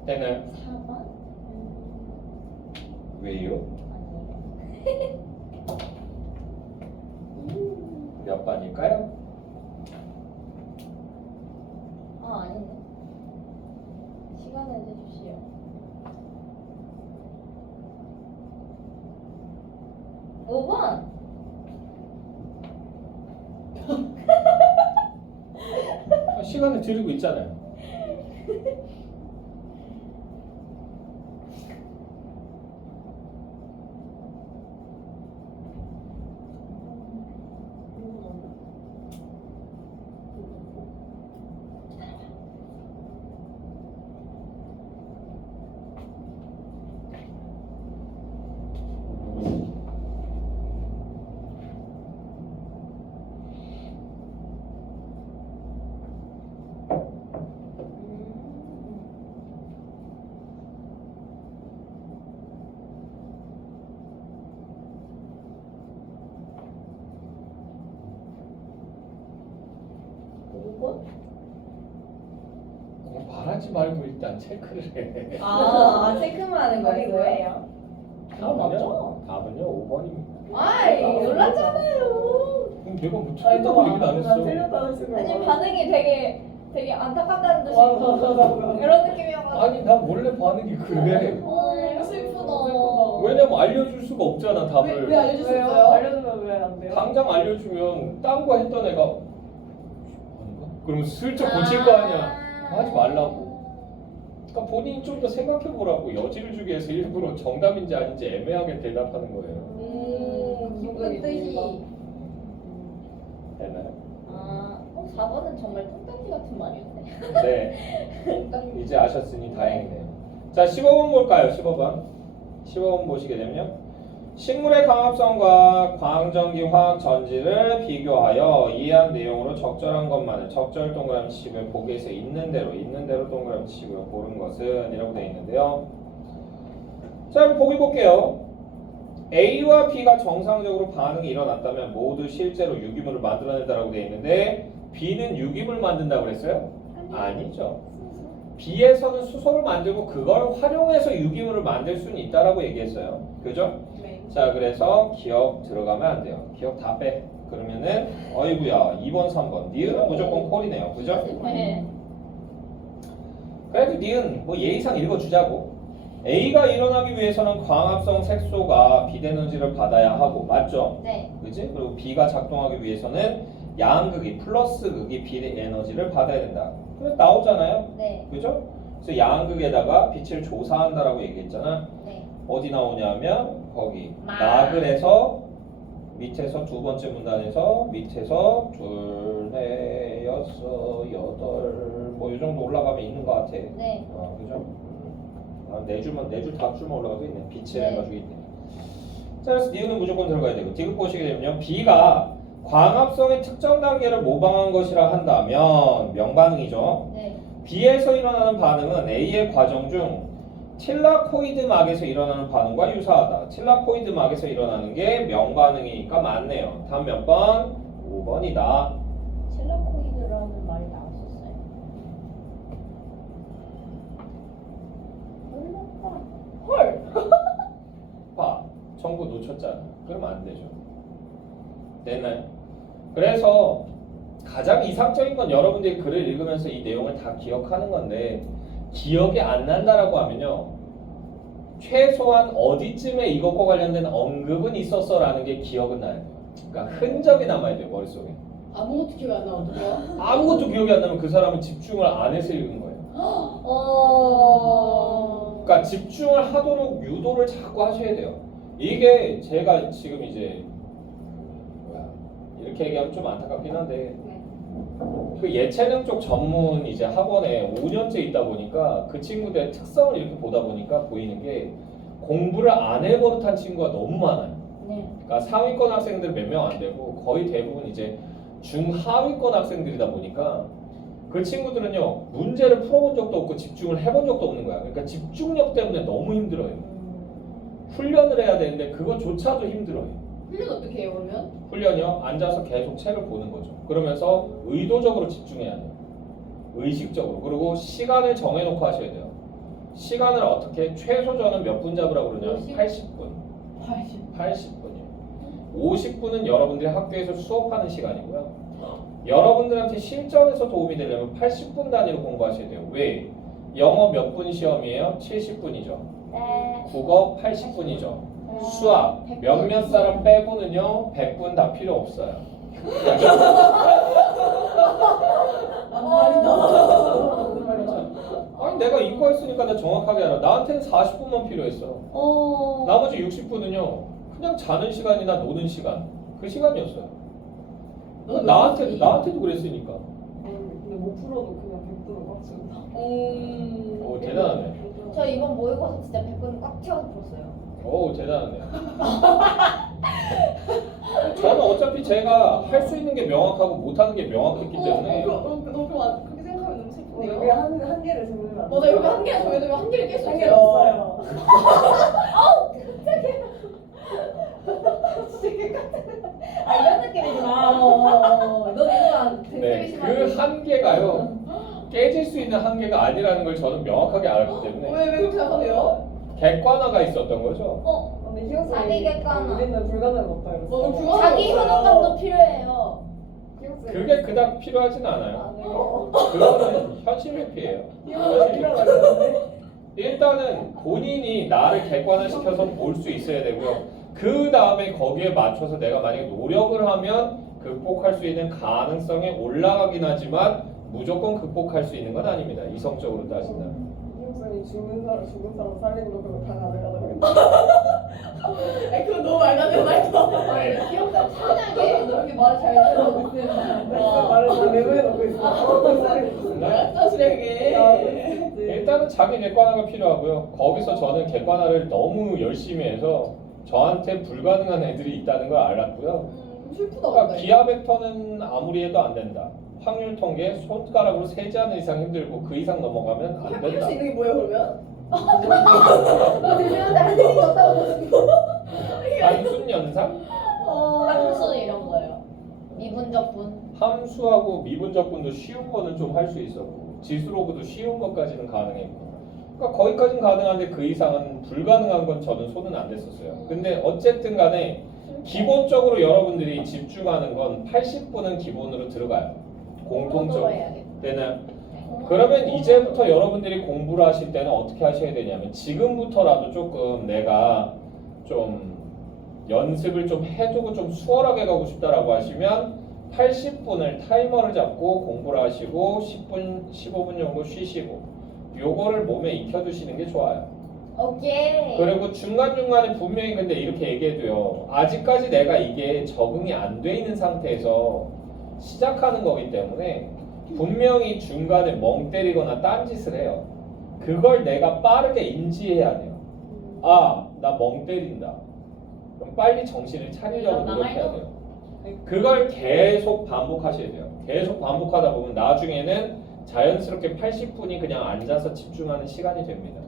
되나요? 4번? 왜요? 몇 번일까요? 아 아니네. 시간을 내주시오. 5번. 시간을 드리고 있잖아요. 그냥 말하지 말고 일단 체크를 해. 아 체크만 하는 답이 뭐예요? 답은요 5번입니다. 아이 놀랐잖아요. 그럼 내가 뭐 아니 틀렸다고 얘기는 안 나 했어. 틀렸다는 식으로. 아니 반응이 되게 안타깝다는 듯이 맞아. 이런 느낌이어가지고. 아니 나 원래 반응이 그래. 슬프다. 왜냐면 알려줄 수가 없잖아 답을. 왜 알려줬어요? 왜요? 알려주면 왜 안 돼요? 당장 알려주면 딴 거 했던 애가 아닌가? 그러면 슬쩍 고칠 거 아니야. 하지 말라고. 그러니까 본인이 좀 더 생각해 보라고 여지를 주기 위해서 일부러 정답인지 아닌지 애매하게 대답하는 거예요. 기쁜 뜻이. 됐나요? 4번은 정말 뚱딴지 같은 말이었네. 네. 이제 아셨으니 다행이네요. 자, 15번 볼까요? 15번. 15번 보시게 되면 식물의 강합성과 광전기 화학 전지를 비교하여 이해한 내용으로 적절한 것만을 적절 동그라미 치고요. 보기에서 있는 대로 동그라미 치고요. 고른 것은 이라고 되어 있는데요. 자, 그럼 보기 볼게요. A와 B가 정상적으로 반응이 일어났다면 모두 실제로 유기물을 만들어낸다라고 되어 있는데 B는 유기물 만든다고 그랬어요? 아니죠. B에서는 수소를 만들고 그걸 활용해서 유기물을 만들 수는 있다라고 얘기했어요. 그죠? 네. 자, 그래서 기억 들어가면 안 돼요. 기억 다 빼. 그러면은 어이구야 2번 3번 니은은 무조건 콜이네요. 그죠? 네. 그래도 니은 뭐 예의상 읽어주자고. A가 일어나기 위해서는 광합성 색소가 비대에너지를 받아야 하고 맞죠? 네. 그지? 그리고 B가 작동하기 위해서는 양극이 플러스 극이 비대에너지를 받아야 된다. 그래서 나오잖아요. 네. 그죠? 그래서 양극에다가 빛을 조사한다라고 얘기했잖아. 네. 어디 나오냐면 거기 마. 나글에서 밑에서 두 번째 문단에서 밑에서 둘, 넷, 여섯, 여덟 뭐 이 정도 올라가면 있는 것 같아. 네. 그죠? 네 줄만 다음 줄만 올라가도 있네. 빛을 네. 해가지고 있네. 자, 그래서 니은은 무조건 들어가야 되고 디귿 보시게 되면요. B가 광합성의 특정 단계를 모방한 것이라 한다면 명반응이죠. 네. B에서 일어나는 반응은 A의 과정 중 틸라코이드 막에서 일어나는 반응과 유사하다. 틸라코이드 막에서 일어나는 게 명반응이니까 맞네요. 다음 몇 번? 5번이다. 틸라코이드라는 말이 나왔었어요. 몰랐다. 헐. 봐. 정보 놓쳤잖아. 그러면 안 되죠. 됐나요? 그래서 가장 이상적인 건 여러분들이 글을 읽으면서 이 내용을 다 기억하는 건데 기억이 안 난다라고 하면요. 최소한 어디쯤에 이것과 관련된 언급은 있었어라는 게 기억은 나야 돼요. 그러니까 흔적이 남아야 돼요. 머릿속에. 아무것도 기억 안 나거든요. 아무것도 기억이 안 나면 그 사람은 집중을 안 해서 읽은 거예요. 그러니까 집중을 하도록 유도를 자꾸 하셔야 돼요. 이게 제가 지금 이제 이렇게 얘기하면 좀 안타깝긴 한데 그 예체능 쪽 전문 이제 학원에 5년째 있다 보니까 그 친구들의 특성을 이렇게 보다 보니까 보이는 게 공부를 안 해버릇한 친구가 너무 많아요. 네. 그러니까 상위권 학생들 몇 명 안 되고 거의 대부분 이제 중하위권 학생들이다 보니까 그 친구들은요 문제를 풀어본 적도 없고 집중을 해본 적도 없는 거야. 그러니까 집중력 때문에 너무 힘들어요. 훈련을 해야 되는데 그것조차도 힘들어요. 훈련 어떻게 해요 그러면? 훈련이요? 앉아서 계속 책을 보는 거죠. 그러면서 의도적으로 집중해야 돼요. 의식적으로. 그리고 시간을 정해놓고 하셔야 돼요. 시간을 어떻게 최소 저는 몇 분 잡으라고 그러냐? 80분. 80분이요. 50분은 여러분들이 학교에서 수업하는 시간이고요. 여러분들한테 실전에서 도움이 되려면 80분 단위로 공부하셔야 돼요. 왜? 영어 몇 분 시험이에요? 70분이죠. 네. 국어 80분이죠. 수학 몇몇 사람 빼고는요 100분 다 필요 없어요. 아니 내가 이거 했으니까 나 정확하게 알아. 나한테는 40분만 필요했어. 나머지 60분은요 그냥 자는 시간이나 노는 시간 그 시간이었어요. 나한테도 그랬으니까. 근데 못 풀어도 그냥 100분은 꽉 채운다. 오 대단하네. 저 이번 모의고사 진짜 100분 꽉 채워서 풀었어요. 오 대단하네. 저는 어차피 제가 할 수 있는 게 명확하고 못하는 게 명확했기 때문에 그렇게 생각하면 너무 슬프네요. 여기 한 개를 정리면 안 돼. 맞아, 여기 한 개가 정해도 한 개를 깰 수 한 개 있어요. 없어요. 아 이런 느낌이구나. 너 이거만 네, 그 한계가요 깨질 수 있는 한계가 아니라는 걸 저는 명확하게 알았기 때문에 왜 그렇게 생각하세요? 객관화가 있었던 거죠. 근데 희영 쌤이 자기 객관화. 우리는 불가능은 없다 뭐, 이랬어. 불가능- 자기 효능감도 필요해요. 희영 쌤이 그게 그닥 필요하진 않아요. 아, 네. 그거는 현실 회피예요. 희영 쌤이 필요하다는데. 일단은 본인이 나를 객관화시켜서 볼 수 있어야 되고요. 그 다음에 거기에 맞춰서 내가 만약에 노력을 하면 극복할 수 있는 가능성이 올라가긴 하지만 무조건 극복할 수 있는 건 아닙니다. 이성적으로 따진다면. 희영 쌤이 죽은 사람 살리는 거 그거 다 가능하다고 했는데. 아니, 그거 너무 말도 안 되는 말이야. 아니 귀엽다. 편하게 너 이렇게 말을 잘 들어. 쌤 말을 다 메모해놓고 있어. 약자 수량에. 일단은 자기 객관화가 필요하고요. 거기서 저는 객관화를 너무 열심히 해서 저한테 불가능한 애들이 있다는 걸 알았고요. 슬프다. 그러니까 비하 벡터는 아무리 해도 안 된다. 확률 통계 손가락으로 세지 않는 이상 힘들고 그 이상 넘어가면 안 할수 된다. 있는 게 뭐예요 그러면? 들으면서 할 일이 없다고 보시고. 단순 연산? 함수 이런 거예요. 미분적분. 함수하고 미분적분도 쉬운 거는 좀 할 수 있었고 지수로그도 쉬운 것까지는 가능했고 그러니까 거기까지는 가능한데 그 이상은 불가능한 건 저는 손은 안 댔었어요. 근데 어쨌든 간에 기본적으로 여러분들이 집중하는 건 80분은 기본으로 들어가요. 공통적으로. 해야겠다. 되나요? 그러면 이제부터 여러분들이 공부를 하실 때는 어떻게 하셔야 되냐면 지금부터라도 조금 내가 좀 연습을 좀 해두고 좀 수월하게 가고 싶다라고 하시면 80분을 타이머를 잡고 공부를 하시고 10분, 15분 정도 쉬시고 요거를 몸에 익혀두시는 게 좋아요. 오케이. 그리고 중간중간에 분명히 근데 이렇게 얘기해도요. 아직까지 내가 이게 적응이 안 돼 있는 상태에서 시작하는 거기 때문에 분명히 중간에 멍 때리거나 딴짓을 해요. 그걸 내가 빠르게 인지해야 돼요. 아, 나 멍 때린다. 그럼 빨리 정신을 차리려고 노력해야 돼요. 그걸 계속 반복하셔야 돼요. 계속 반복하다 보면 나중에는 자연스럽게 80분이 그냥 앉아서 집중하는 시간이 됩니다.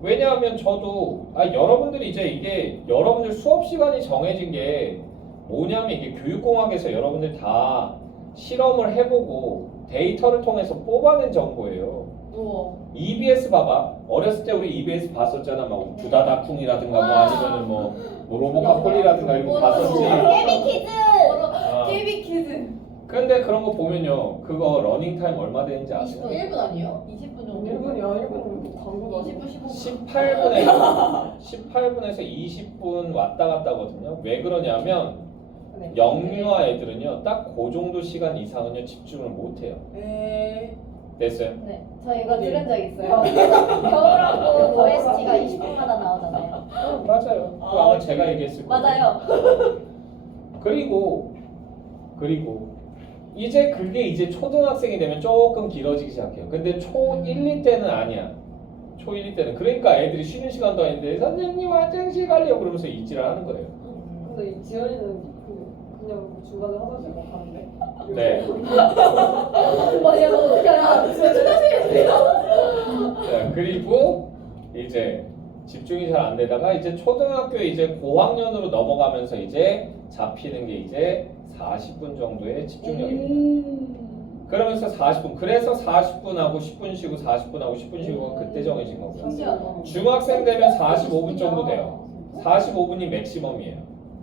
왜냐하면 저도 여러분들이 이제 이게 여러분들 수업 시간이 정해진 게 뭐냐면 이게 교육공학에서 여러분들 다 실험을 해보고 데이터를 통해서 뽑아낸 정보예요. 우와. EBS 봐봐. 어렸을 때 우리 EBS 봤었잖아. 막 부다다쿵이라든가 뭐 아니면은 뭐 로보카폴이라든가 이런 거 봤었지. 깨비키즈. 아. KB 키즈. 근데 그런 거 보면요. 그거 러닝 타임 얼마 되는지 아세요? 1분 아니에요? 20분 정도. 1분이야 1분은 광고도 20분 15분. 18분에서 20분 왔다 갔다 하거든요. 왜 그러냐면 네. 영유아 애들은요. 딱 그 정도 시간 이상은요. 집중을 못 해요. 됐어요? 네, 저 이거 들은 적 있어요. 그래서 겨울하고 OST가 20분마다 나오잖아요. 맞아요. 그거 아마 제가 얘기했을 거예요. 맞아요. 그리고 이제 그게 이제 초등학생이 되면 조금 길어지기 시작해요. 근데 초 1, 2때는 아니야. 초 1, 2때는. 그러니까 애들이 쉬는 시간도 아닌데 선생님 화장실 가려고 그러면서 잊지를 하는 거예요. 근데 이 지연이는 그냥 중간에 화장실 못 가는데. 네. 맞아, 너 어떻게 알아? 진짜 초등학생이세요? 자, 그리고 이제 집중이 잘 안 되다가 이제 초등학교 이제 고학년으로 넘어가면서 이제 잡히는 게 이제 40분 정도의 집중력입니다. 그러면서 40분. 그래서 40분하고 10분 쉬고 40분하고 10분 쉬고 그때 정해진 거고요. 신기하다. 중학생 되면 45분 정도 돼요. 45분이 맥시멈이에요.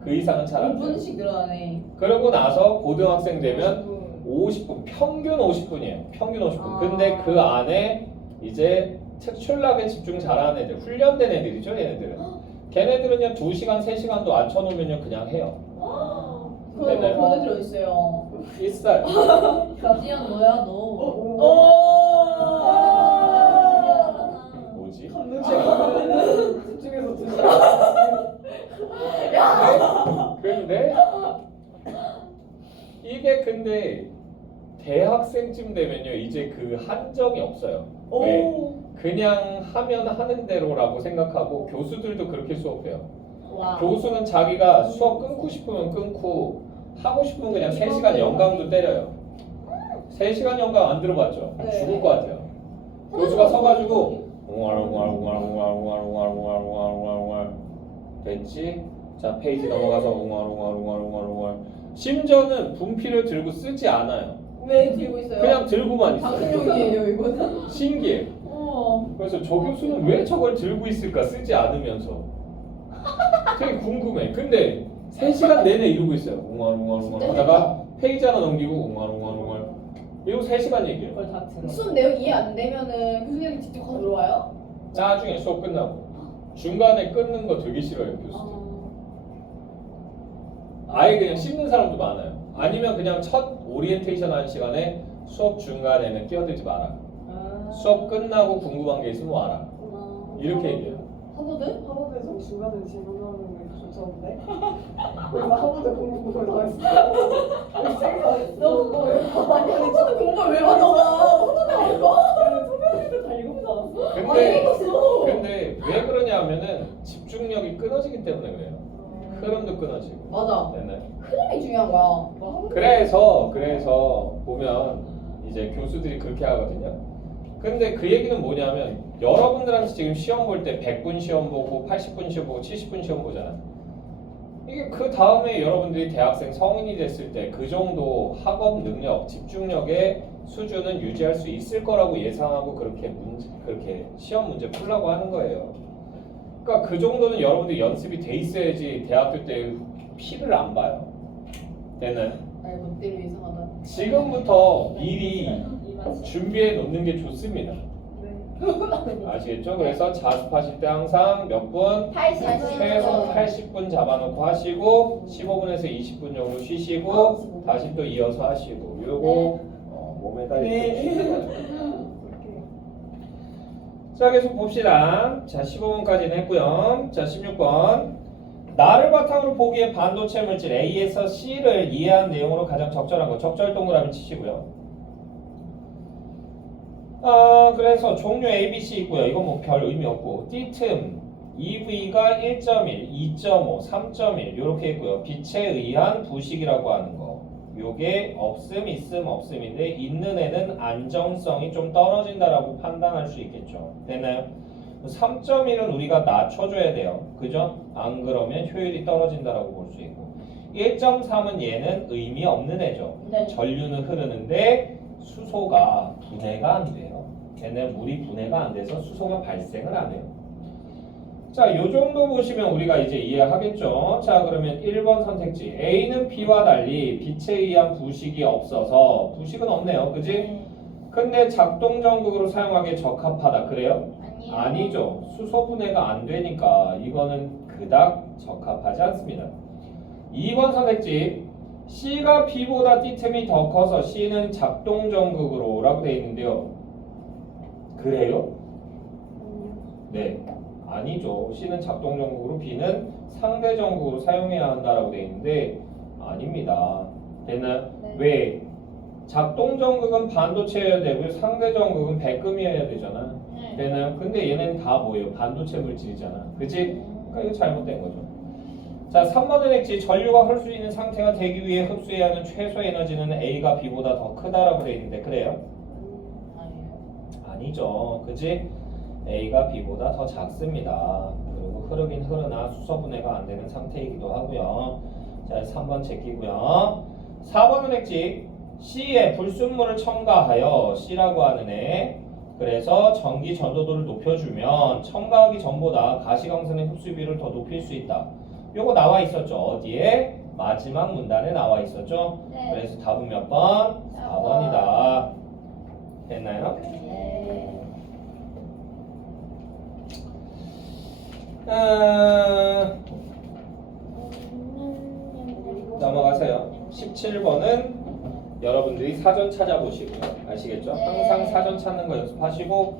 그 이상은 잘 안 돼. 5분씩 늘어나네. 그러고 나서 고등학생 되면 50분, 평균 50분이에요. 평균 50분. 아. 근데 그 안에 이제 특출나게 집중 잘하는 애들, 훈련된 애들이죠, 얘네들은. 걔네들은요, 2시간, 3시간도 안 쳐놓으면요, 그냥 해요. 그거 네네. 보여드려 있어요. 있어요. 지연 너야 너. 뭐지? 집중해서 드시. 근데 이게 근데 대학생쯤 되면요 이제 그 한정이 없어요. 왜? 그냥 하면 하는 대로라고 생각하고 교수들도 그렇게 수업해요. 와. 교수는 자기가 수업 끊고 싶으면 끊고 하고 싶으면 그냥 3시간 연강도 때려요. 3시간 연강 안 들어봤죠? 네. 죽을 것 같아요. 교수가 서가지고 웅얼웅얼웅얼웅얼웅얼웅얼웅얼웅얼웅얼 됐지? 자 페이지 넘어가서 웅얼웅얼웅얼웅얼웅얼 심지어는 분필을 들고 쓰지 않아요. 왜 들고 있어요? 그냥 들고만 있어요. 방송용이에요 이거는. 신기해. 그래서 저 교수는 왜 저걸 들고 있을까 쓰지 않으면서 되게 궁금해. 근데 3시간 내내 이러고 있어요. 웅얼웅얼웅얼 하다가 페이지 하나 넘기고 웅얼웅얼웅얼 이러고 3시간 얘기해요. 그걸 다 들어. 수업 내용 이해 안 되면은 교수님이 직접 가서 물어봐요? 나중에 수업 끝나고 중간에 끊는 거 되게 싫어요 교수들. 아예 그냥 씹는 사람도 많아요. 아니면 그냥 첫 오리엔테이션 하는 시간에 수업 중간에는 끼어들지 마라. 수업 끝나고 궁금한 게 있으면 와라. 이렇게 얘기해요. 하버드? 하버드에서 중간에 질문하는 게 좋던데. 그래서 하버드 공부를 다 했어. 너 그거 왜 봐? 아니 하버드 공부를 왜 봐? 너가 하버드 알고? 초등학교 다 읽어보지 않았어? 안 근데 읽었어. 근데 왜 그러냐면은 집중력이 끊어지기 때문에 그래요. 흐름도 끊어지고. 맞아. 네네. 흐름이 중요한 거야. 그래서 보면 이제 교수들이 그렇게 하거든요. 근데 그 얘기는 뭐냐면 여러분들한테 지금 시험 볼 때 100분 시험 보고 80분 시험 보고 70분 시험 보잖아. 이게 그 다음에 여러분들이 대학생 성인이 됐을 때 그 정도 학업 능력, 집중력의 수준은 유지할 수 있을 거라고 예상하고 그렇게 시험 문제 풀라고 하는 거예요. 그러니까 그 정도는 여러분들이 연습이 돼 있어야지 대학교 때 피를 안 봐요. 때는 나의 멋대로 이상하다. 지금부터 미리 준비해 놓는 게 좋습니다. 네. 아시겠죠? 그래서 자습하실 때 항상 몇 분? 80분. 최소 80분 잡아놓고 하시고 15분에서 20분 정도 쉬시고 다시 또 이어서 하시고 요거 몸에다 입히시면 자 계속 봅시다. 자 15분까지는 했고요. 자 16번 나를 바탕으로 보기에 반도체 물질 A에서 C를 이해한 내용으로 가장 적절한 거 적절 동그라미 치시고요. 그래서 종류 A, B, C 있고요. 이건 뭐 별 의미 없고 띠틈 EV가 1.1, 2.5, 3.1 이렇게 있고요. 빛에 의한 부식이라고 하는 거 요게 없음, 있음, 없음인데 있는 애는 안정성이 좀 떨어진다라고 판단할 수 있겠죠. 됐나요? 3.1은 우리가 낮춰줘야 돼요. 그죠? 안 그러면 효율이 떨어진다라고 볼 수 있고 1.3은 얘는 의미 없는 애죠. 네. 전류는 흐르는데 수소가 분해가 안 돼요. 걔네 물이 분해가 안 돼서 수소가 발생을 안 해요. 자, 요 정도 보시면 우리가 이제 이해하겠죠. 자, 그러면 1번 선택지 A는 B와 달리 빛에 의한 부식이 없어서 부식은 없네요. 그지? 근데 작동 전극으로 사용하기에 적합하다. 그래요? 아니죠. 수소 분해가 안 되니까 이거는 그닥 적합하지 않습니다. 2번 선택지 C가 B보다 띠틈이 더 커서 C는 작동 전극으로 라고 되어 있는데요. 그래요? 네. 아니죠. C는 작동 전극으로 B는 상대 전극으로 사용해야 한다라고 되어 있는데 아닙니다. 됐나요? 네. 왜? 작동 전극은 반도체여야 되고요. 상대 전극은 백금이어야 되잖아. 되나요? 근데 얘는 다 뭐예요? 반도체 물질이잖아. 그치? 그러니까 이거 잘못된 거죠. 자, 3번은 했지. 전류가 흐를 수 있는 상태가 되기 위해 흡수해야 하는 최소 에너지는 A가 B보다 더 크다라고 되어 있는데 그래요? 아니죠. 그치? A가 B보다 더 작습니다. 그리고 흐르긴 흐르나 수소 분해가 안 되는 상태이기도 하고요. 자, 3번 제끼고요. 4번은 했지. C에 불순물을 첨가하여 C라고 하는 애 그래서 전기 전도도를 높여주면 첨가하기 전보다 가시광선의 흡수비를 더 높일 수 있다. 요거 나와 있었죠. 어디에? 마지막 문단에 나와 있었죠. 네. 그래서 답은 몇 번? 4번이다. 됐나요? 네. 넘어가세요. 17번은 여러분들이 사전 찾아보시고요. 아시겠죠? 네. 항상 사전 찾는 거 연습하시고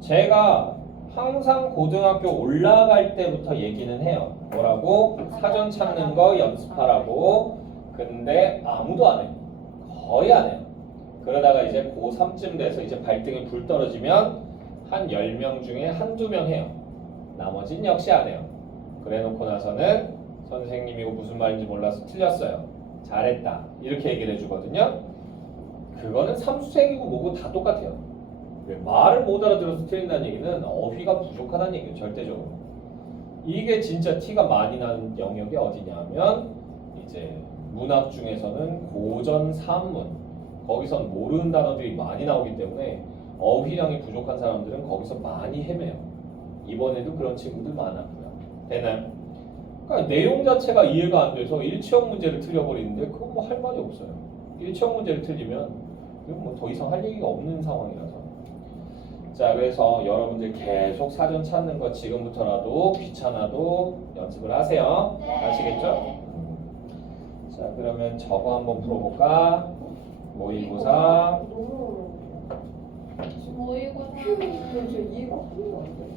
제가 항상 고등학교 올라갈 때부터 얘기는 해요. 뭐라고? 사전 찾는 거 연습하라고. 근데 아무도 안 해요. 거의 안 해요. 그러다가 이제 고3쯤 돼서 이제 발등에 불 떨어지면 한 10명 중에 한두 명 해요. 나머진 역시 안 해요. 그래 놓고 나서는 선생님이 이거 무슨 말인지 몰라서 틀렸어요. 잘했다. 이렇게 얘기를 해주거든요. 그거는 삼수생이고 뭐고 다 똑같아요. 왜 말을 못 알아들어서 틀린다는 얘기는 어휘가 부족하다는 얘기예요. 절대적으로. 이게 진짜 티가 많이 나는 영역이 어디냐면 이제 문학 중에서는 고전 산문 거기선 모르는 단어들이 많이 나오기 때문에 어휘량이 부족한 사람들은 거기서 많이 헤매요. 이번에도 그런 친구들 많았고요. 되나요? 그러니까 내용 자체가 이해가 안 돼서 일치형 문제를 틀려버리는데 그건 뭐 할 말이 없어요. 일치형 문제를 틀리면 이건 뭐 더 이상 할 얘기가 없는 상황이라서. 자, 그래서 여러분들 계속 사전 찾는 거 지금부터라도 귀찮아도 연습을 하세요. 네. 아시겠죠? 자, 그러면 저거 한번 풀어볼까? 모의고사. 너무 모의고사. 저 이해가 하나도 안 돼.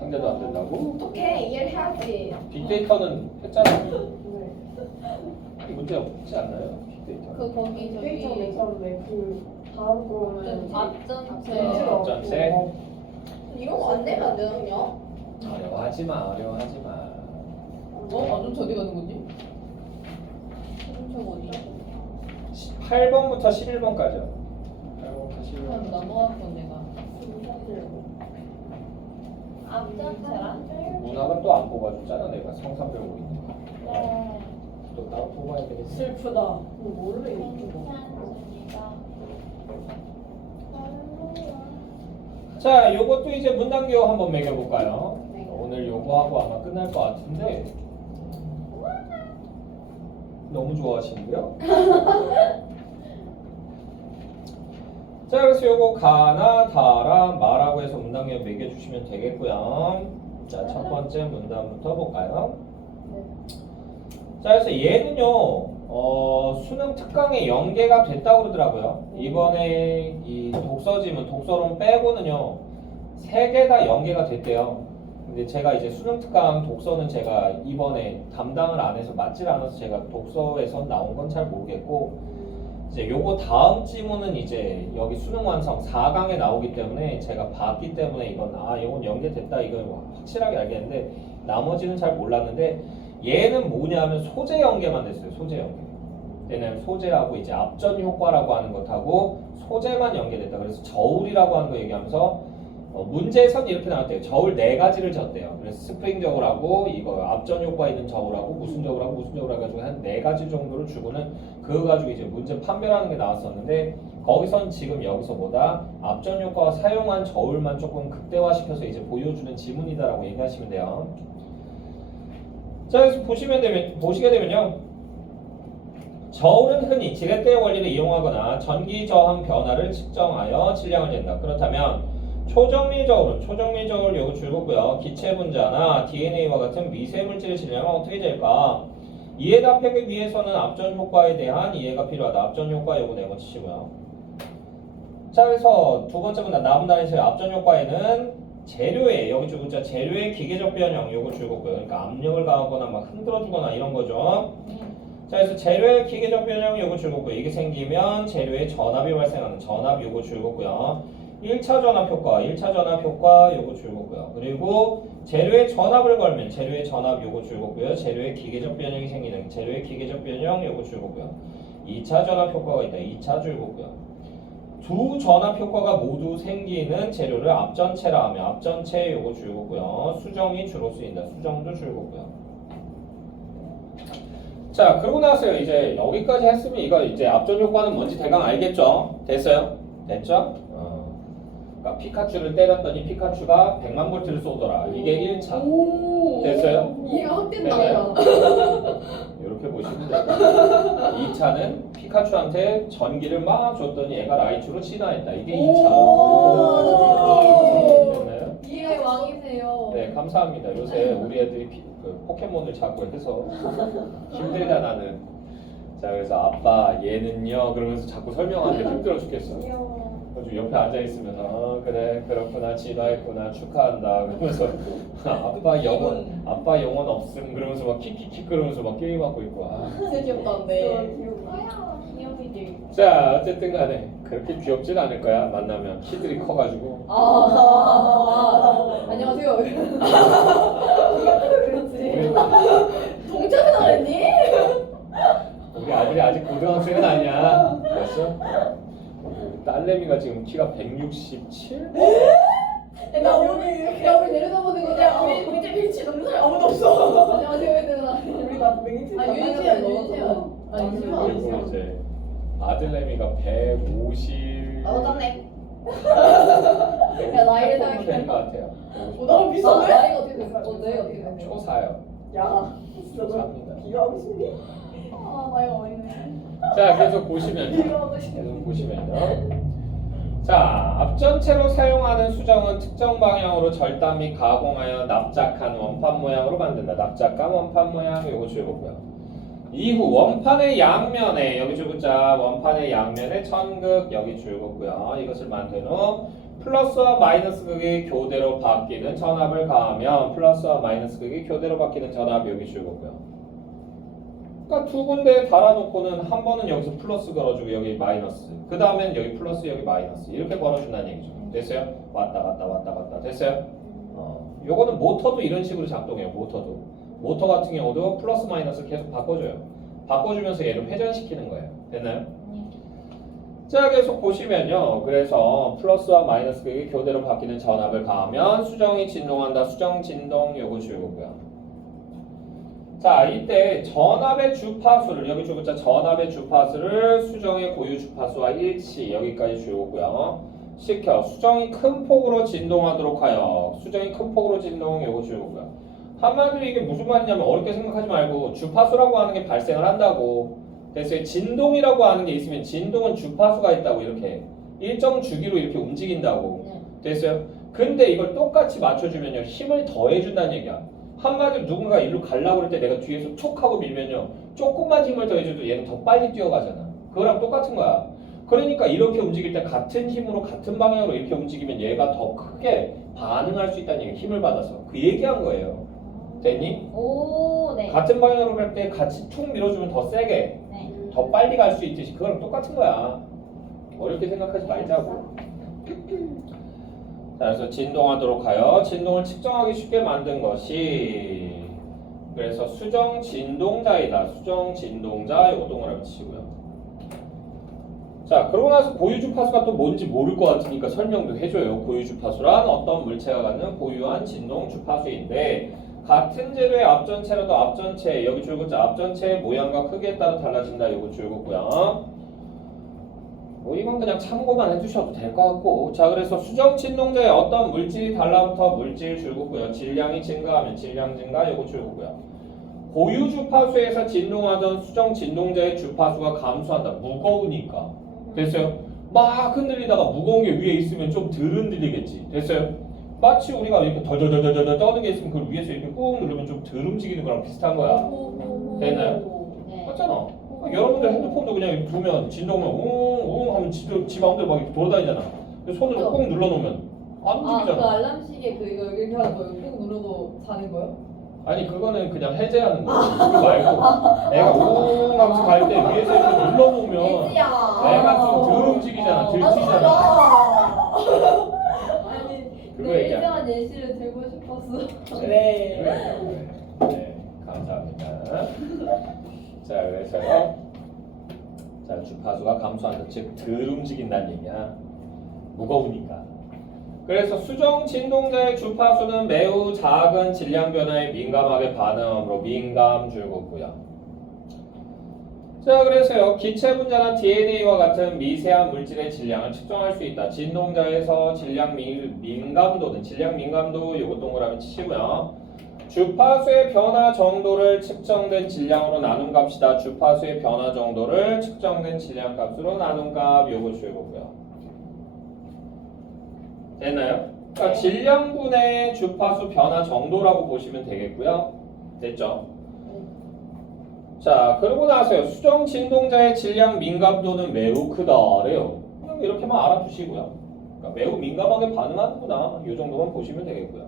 한 개도 안 된다고? 어떡해, 이해를 해야지. 빅데이터는 했잖아. 네. 문제 없지 않나요? 빅데이터. 그 거기 데이터 저기 괜찮은데 그 다음 거는 앞전체. 앞전체. 이런 거 안 되면 안 되거든요. 어려워하지 마, 어려워하지 마. 완전 저디 가는 거지? 저 어디? 8번부터 11번까지요. 8번부터 그냥 11번. 넘어갔고 내가. 앞전체랑? 문학은 또 안 뽑아줬잖아, 내가 성산 배우고 있는 거. 네. 또 따로 뽑아야 되겠어. 슬프다. 원래 이거 괜찮습니다. 자, 요것도 이제 문단교 한번 매겨볼까요? 오늘 요거 하고 아마 끝날 것 같은데 너무 좋아하시는데요? 자, 그래서 요거 가나 다라 마라고 해서 문단교 매겨주시면 되겠고요. 자, 첫 번째 문단부터 볼까요? 자, 그래서 얘는요 수능 특강에 연계가 됐다고 그러더라고요. 이번에 이 독서지문, 독서론 빼고는요 3개 다 연계가 됐대요. 근데 제가 이제 수능 특강 독서는 제가 이번에 담당을 안 해서 맞질 않아서 제가 독서에서 나온 건 잘 모르겠고 이제 요거 다음 지문은 이제 여기 수능 완성 4강에 나오기 때문에 제가 봤기 때문에 이건 이건 연계됐다 이걸 확실하게 알겠는데 나머지는 잘 몰랐는데 얘는 뭐냐면 소재 연계만 됐어요. 소재 연계. 얘는 소재하고 이제 앞전 효과라고 하는 것하고 소재만 연계됐다. 그래서 저울이라고 하는 거 얘기하면서 문제에선 이렇게 나왔대요. 저울 4가지를 졌대요. 그래서 스프링 저울하고 이거 앞전 효과 있는 저울하고 무슨 저울하고 무슨 저울 해가지고 한 4가지 정도를 주고는 그거 가지고 이제 문제 판별하는 게 나왔었는데 거기선 지금 여기서 뭐다? 앞전 효과와 사용한 저울만 조금 극대화시켜서 이제 보여주는 지문이다라고 얘기하시면 돼요. 자, 그래서 보시게 되면요. 저울은 흔히 지렛대 원리를 이용하거나 전기 저항 변화를 측정하여 질량을 잰다. 그렇다면 초정밀 저울은 초정밀 저울 요거 줄거고요. 기체 분자나 DNA와 같은 미세물질의 질량은 어떻게 잴까? 이해 답하기 위해서는 앞전 효과에 대한 이해가 필요하다. 앞전 효과 요거 네모치시고요. 자, 그래서 두 번째 문단 나문단에서의 앞전 효과에는 재료의 여기 줄글자 재료의 기계적 변형 요거 줄거고요. 그러니까 압력을 가하거나 막 흔들어주거나 이런 거죠. 자, 그래서 재료의 기계적 변형 요거 줄거고요. 이게 생기면 재료의 전압이 발생하는 전압 요거 줄거고요. 1차 전압 효과, 1차 전압 효과 요거 줄거고요. 그리고 재료의 전압을 걸면 재료의 전압 요거 줄거고요. 재료의 기계적 변형이 생기는 재료의 기계적 변형 요거 줄거고요. 2차 전압 효과가 있다. 2차 줄거고요. 두 전압 효과가 모두 생기는 재료를 앞전체라 하면 앞전체 요거 줄거고요. 수정이 주로 쓰인다. 수정도 줄거고요. 자, 그러고 나서요. 이제 여기까지 했으면 이거 이제 앞전 효과는 뭔지 대강 알겠죠? 됐어요? 됐죠? 그러니까 피카츄를 때렸더니 피카츄가 100만 볼트를 쏘더라. 이게 1차. 됐어요? 이해가 확 된다. 되나요? 이렇게 보시면 돼요. 2차는 피카츄한테 전기를 막 줬더니 애가 라이츄로 진화했다. 이게 2차. 됐나요? 이해 왕이세요. 네, 감사합니다. 요새 우리 애들이 그 포켓몬을 자꾸 해서 힘들다 나는. 자, 그래서 아빠 얘는요 그러면서 자꾸 설명하는데 힘들어 죽겠어. 귀여워. 그래서 옆에 앉아 있으면 그래 그렇구나 진화했구나 축하한다 그러면서 아빠 영혼 없음 그러면서 막 킥킥킥 그러면서 막 게임하고 있고. 진짜 귀엽다는데. 귀여워. 귀여우지. 자 어쨌든 간에 그렇게 귀엽진 않을 거야. 만나면 키들이 커가지고. 안녕하세요. 그렇지. 동작을 잘했니? 우리 아들이 아직 고등학생은 아니야. 알았어? 딸내미가 지금 키가 167? 나 우리 내려다보는 거냐? 우리 밑에 벤치 넘는 사람 아무도 없어. 안녕하세요. 얘들아. 우리 나 맹이치. 윤시연. 그리고 이제 아들내미가 150. 나도 짠네. 야, 나이를 생각해. 된것 같아요. 너무 비싸네. 나이가 어떻게 됐어? 나이가 어떻게 됐어? 초사요. 야, 진짜 너 초사입니다. 비교하고 싶니? 나이가 어리네. 자 계속 보시면요. 비교하고 싶니? 계속 보시면요. 자, 앞전체로 사용하는 수정은 특정 방향으로 절단 및 가공하여 납작한 원판 모양으로 만든다. 납작한 원판 모양 요거 줄거고요. 이후 원판의 양면에 여기 줄거자 원판의 양면에 천극 여기 줄거고요. 이것을 만든 후 플러스와 마이너스 극이 교대로 바뀌는 전압을 가하면 플러스와 마이너스 극이 교대로 바뀌는 전압이 여기 줄거고요. 그러니까 두 군데 달아놓고는 한 번은 여기서 플러스 걸어주고 여기 마이너스 그 다음엔 여기 플러스 여기 마이너스 이렇게 걸어준다는 얘기죠. 됐어요? 왔다 갔다 왔다 갔다 됐어요? 요거는 모터도 이런 식으로 작동해요. 모터 같은 경우도 플러스 마이너스 계속 바꿔줘요. 바꿔주면서 얘를 회전시키는 거예요. 됐나요? 자 계속 보시면요. 그래서 플러스와 마이너스 극이 교대로 바뀌는 전압을 가하면 수정이 진동한다. 수정 진동 요거 줄거고요. 자 이때 전압의 주파수를 여기 줄거자 전압의 주파수를 수정의 고유 주파수와 일치 여기까지 줄거고요. 시켜 수정이 큰 폭으로 진동하도록 하여 수정이 큰 폭으로 진동 요거 줄거고요. 한마디로 이게 무슨 말이냐면 어렵게 생각하지 말고 주파수라고 하는 게 발생을 한다고. 그래서 진동이라고 하는 게 있으면 진동은 주파수가 있다고 이렇게 일정 주기로 이렇게 움직인다고. 됐어요? 근데 이걸 똑같이 맞춰주면요 힘을 더해준다는 얘기야. 한마디로 누군가 일로 가려고 할 때 내가 뒤에서 촉 하고 밀면요 조금만 힘을 더해줘도 얘는 더 빨리 뛰어가잖아. 그거랑 똑같은 거야. 그러니까 이렇게 움직일 때 같은 힘으로 같은 방향으로 이렇게 움직이면 얘가 더 크게 반응할 수 있다는 얘기. 힘을 받아서 그 얘기한 거예요. 됐니? 오, 네. 같은 방향으로 갈 때 같이 툭 밀어주면 더 세게 네. 더 빨리 갈 수 있듯이 그거랑 똑같은 거야. 어렵게 생각하지 말자고. 자, 그래서 진동하도록 하여 진동을 측정하기 쉽게 만든 것이 그래서 수정 진동자이다. 수정 진동자 요거 동그라미 치고요. 자, 그러고 나서 고유 주파수가 또 뭔지 모를 것 같으니까 설명도 해줘요. 고유 주파수란 어떤 물체가 갖는 고유한 진동 주파수인데 같은 재료의 앞전체라도 앞전체 여기 줄거자 앞전체의 모양과 크기에 따라 달라진다. 요거 줄거고요. 뭐 이건 그냥 참고만 해주셔도 될 것 같고. 자 그래서 수정 진동자에 어떤 물질이 달라붙어 물질 줄거고요. 질량이 증가하면 질량 증가 요거 줄거고요. 고유 주파수에서 진동하던 수정 진동자의 주파수가 감소한다. 무거우니까. 됐어요? 막 흔들리다가 무거운 게 위에 있으면 좀 덜 흔들리겠지. 됐어요? 마치 우리가 이렇게 덜덜덜덜 떠는 게 있으면 그걸 위에서 이렇게 꾹 누르면 좀 덜 움직이는 거랑 비슷한 거야. 됐나요? 네. 맞잖아. 여러분들 핸드폰도 그냥 이렇게 두면 진동만 웅웅 하면 지 마음대로 막 이렇게 돌아다니잖아. 근데 손으로 꾹 눌러놓으면 안 그 움직이잖아. 알람시계 그 이거 이렇게 하는 거 꾹 누르고 자는 거요? 아니 그거는 그냥 해제하는 거야. 그거 말고 애가 웅 하면서 갈 때 위에서 이렇게 눌러놓으면 애가 좀 덜 움직이잖아. 덜 튀잖아. 아니 그거 내 얘기야. 일정한 예시를 들고 싶었어. 그래. 네, 감사합니다. 자, 그래서요. 자, 주파수가 감소한다. 즉, 덜 움직인다는 얘기야. 무거우니까. 그래서 수정 진동자의 주파수는 매우 작은 질량 변화에 민감하게 반응하므로 민감 줄거고요. 자, 그래서요. 기체 분자나 DNA와 같은 미세한 물질의 질량을 측정할 수 있다. 진동자에서 질량 민감도는 질량 민감도 요거 동그라미 치시고요. 주파수의 변화 정도를 측정된 질량으로 나눈 값이다. 주파수의 변화 정도를 측정된 질량 값으로 나눈 값 요거 주고요. 됐나요? 그러니까 질량분의 주파수 변화 정도라고 보시면 되겠고요. 됐죠? 자, 그러고 나서요. 수정 진동자의 질량 민감도는 매우 크다래요. 그냥 이렇게만 알아두시고요. 그러니까 매우 민감하게 반응하는구나. 이 정도만 보시면 되겠고요.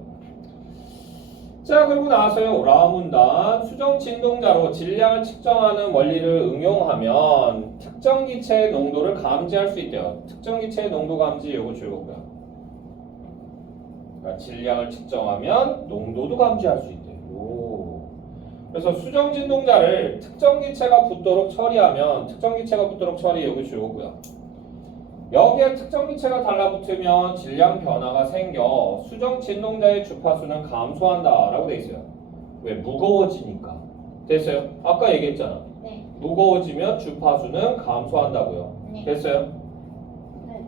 자, 그리고 나서요. 라문단 수정 진동자로 질량을 측정하는 원리를 응용하면 특정 기체의 농도를 감지할 수 있대요. 특정 기체의 농도 감지 요거 줄거고요. 그러니까 질량을 측정하면 농도도 감지할 수 있대요. 그래서 수정 진동자를 특정 기체가 붙도록 처리하면 특정 기체가 붙도록 처리 여기 줄거고요. 여기에 특정 기체가 달라붙으면 질량 변화가 생겨 수정 진동자의 주파수는 감소한다 라고 돼 있어요. 왜? 무거워지니까. 됐어요? 아까 얘기했잖아. 네. 무거워지면 주파수는 감소한다고요. 네. 됐어요? 네.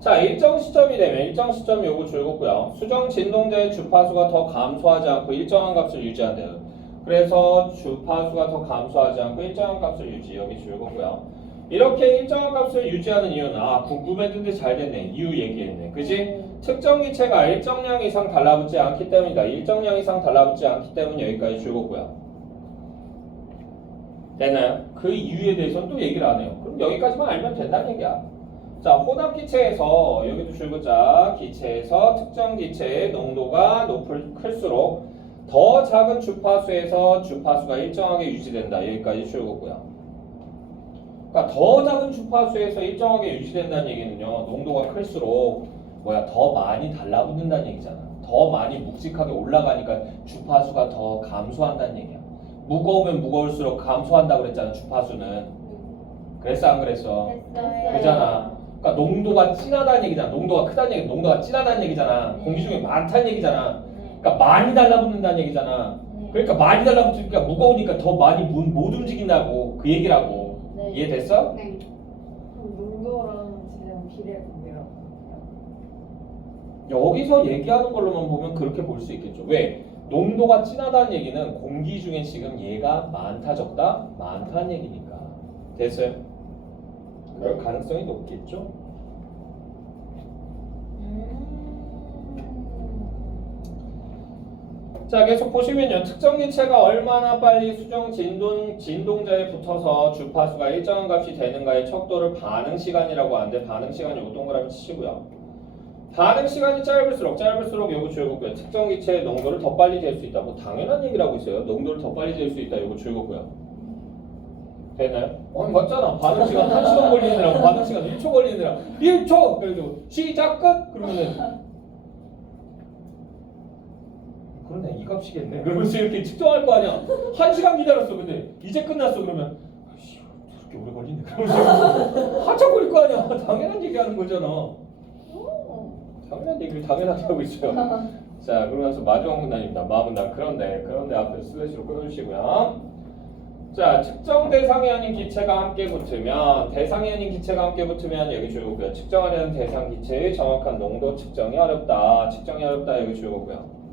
자, 일정 시점이 되면 일정 시점 요거 줄거고요. 수정 진동자의 주파수가 더 감소하지 않고 일정한 값을 유지한대요. 그래서 주파수가 더 감소하지 않고 일정한 값을 유지 여기 줄거고요. 이렇게 일정한 값을 유지하는 이유는 궁금했는데 잘 됐네. 이유 얘기했네. 그지? 특정 기체가 일정량 이상 달라붙지 않기 때문이다. 일정량 이상 달라붙지 않기 때문에 여기까지 줄거고요. 됐나요? 그 이유에 대해서는 또 얘기를 안 해요. 그럼 여기까지만 알면 된다는 얘기야. 자, 혼합 기체에서 여기도 줄거자 기체에서 특정 기체의 농도가 클수록 더 작은 주파수에서 주파수가 일정하게 유지된다. 여기까지 줄거고요. 그러니까 더 작은 주파수에서 일정하게 유지된다는 얘기는요. 농도가 클수록 더 많이 달라붙는다는 얘기잖아. 더 많이 묵직하게 올라가니까 주파수가 더 감소한다는 얘기야. 무거우면 무거울수록 감소한다고 그랬잖아. 주파수는. 그랬어 안 그랬어? 됐어요. 그잖아. 그러니까 농도가 진하다는 얘기잖아. 농도가 크다는 얘기, 농도가 진하다는 얘기잖아. 공기 중에 많다는 얘기잖아. 그러니까 많이 달라붙는다는 얘기잖아. 그러니까 많이 달라붙으니까 무거우니까 더 많이 못 움직인다고 그 얘기라고. 네. 이해됐어? 네. 그럼 농도랑 질량 비례군요. 여기서 얘기하는 걸로만 보면 그렇게 볼 수 있겠죠. 왜? 농도가 진하다는 얘기는 공기 중에 지금 얘가 많다 적다? 많다는 얘기니까. 됐어요? 그럴 가능성이 높겠죠? 자, 계속 보시면요. 특정 기체가 얼마나 빨리 수정 진동자에 붙어서 주파수가 일정한 값이 되는가의 척도를 반응 시간이라고 하는데 반응 시간 요거 동그라미 치시고요. 반응 시간이 짧을수록 요거 줄거고요. 특정 기체의 농도를 더 빨리 잴 수 있다. 뭐 당연한 얘기라고 있어요. 농도를 더 빨리 잴 수 있다. 요거 줄거고요. 되나요? 맞잖아. 반응 시간 1시간 걸리느라고 반응 시간 1초 걸리느라 1초! 그래도 시작 끝! 그러면은 그러네 이 값이겠네. 그러면서 이렇게 측정할 거 아니야. 1시간 기다렸어. 근데 이제 끝났어. 그러면 아씨 그렇게 오래 걸리네. 그러면서 한참 걸릴 거 아니야. 당연한 얘기하는 거잖아. 당연한 얘기를 당연하게 하고 있어요. 자, 그러고 나서 마지막 문단입니다. 마문단 그런데 앞에 슬래시로 끊어주시고요. 자, 측정 대상이 아닌 기체가 함께 붙으면 여기 줄거고요. 측정하려는 대상 기체의 정확한 농도 측정이 어렵다. 여기 줄거고요.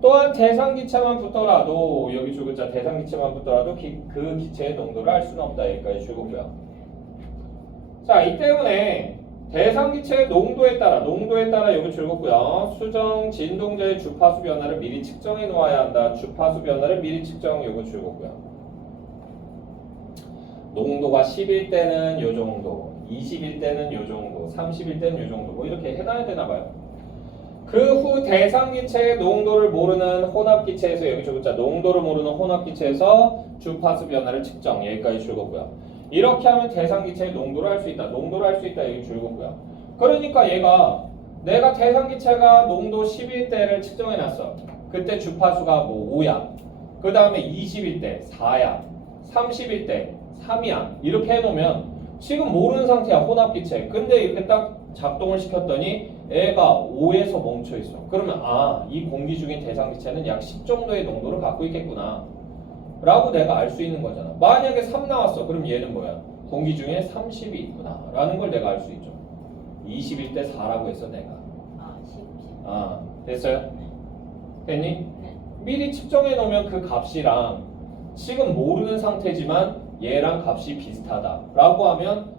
또한 대상 기체만 붙더라도 여기 줄거자 대상 기체만 붙더라도 그 기체의 농도를 알 수는 없다. 여기까지 줄거고요. 자, 이 때문에 대상 기체의 농도에 따라 여기 줄거고요. 수정 진동자의 주파수 변화를 미리 측정해 놓아야 한다. 주파수 변화를 미리 측정 여기 줄거고요. 농도가 10일 때는 요 정도, 20일 때는 요 정도, 30일 때는 요 정도 뭐 이렇게 해놔야 되나 봐요. 그 후 대상 기체의 농도를 모르는 혼합 기체에서 여기 줄거자 농도를 모르는 혼합 기체에서 주파수 변화를 측정 여기까지 줄거고요. 이렇게 하면 대상 기체의 농도를 알 수 있다. 여기 줄거고요. 그러니까 얘가 내가 대상 기체가 농도 10일 때를 측정해 놨어. 그때 주파수가 뭐 5야. 그 다음에 20일 때 4야. 30일 때 3이야. 이렇게 해놓으면 지금 모르는 상태야. 혼합 기체. 근데 이렇게 딱 작동을 시켰더니 애가 5에서 멈춰 있어. 그러면 이 공기 중인 대상 기체는 약 10 정도의 농도를 갖고 있겠구나. 라고 내가 알 수 있는 거잖아. 만약에 3 나왔어. 그럼 얘는 뭐야? 공기 중에 30이 있구나 라는 걸 내가 알 수 있죠. 20일 때 4라고 했어 내가. 아, 10. 됐어요? 됐니? 네. 미리 측정해 놓으면 그 값이랑 지금 모르는 상태지만 얘랑 값이 비슷하다 라고 하면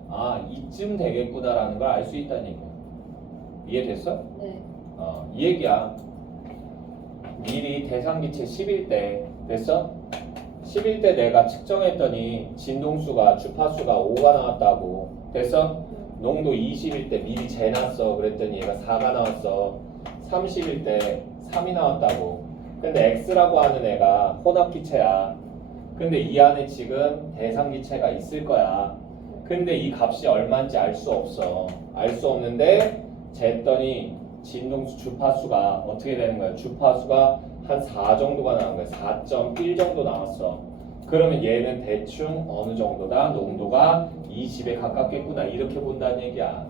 이쯤 되겠구나 라는 걸 알 수 있다는 얘기야. 이해됐어? 네. 이 얘기야. 미리 대상기체 10일 때 됐어? 10일 때 내가 측정했더니 진동수가 주파수가 5가 나왔다고 됐어? 농도 20일 때 미리 재놨어. 그랬더니 얘가 4가 나왔어. 30일 때 3이 나왔다고. 근데 X라고 하는 애가 혼합기체야. 근데 이 안에 지금 대상기체가 있을 거야. 근데 이 값이 얼마인지 알 수 없어. 알 수 없는데 쟀더니 진동수 주파수가 어떻게 되는 거야? 주파수가 한 4 정도가 나온 거야. 4.1 정도 나왔어. 그러면 얘는 대충 어느 정도다? 농도가 20에 가깝겠구나. 이렇게 본다는 얘기야.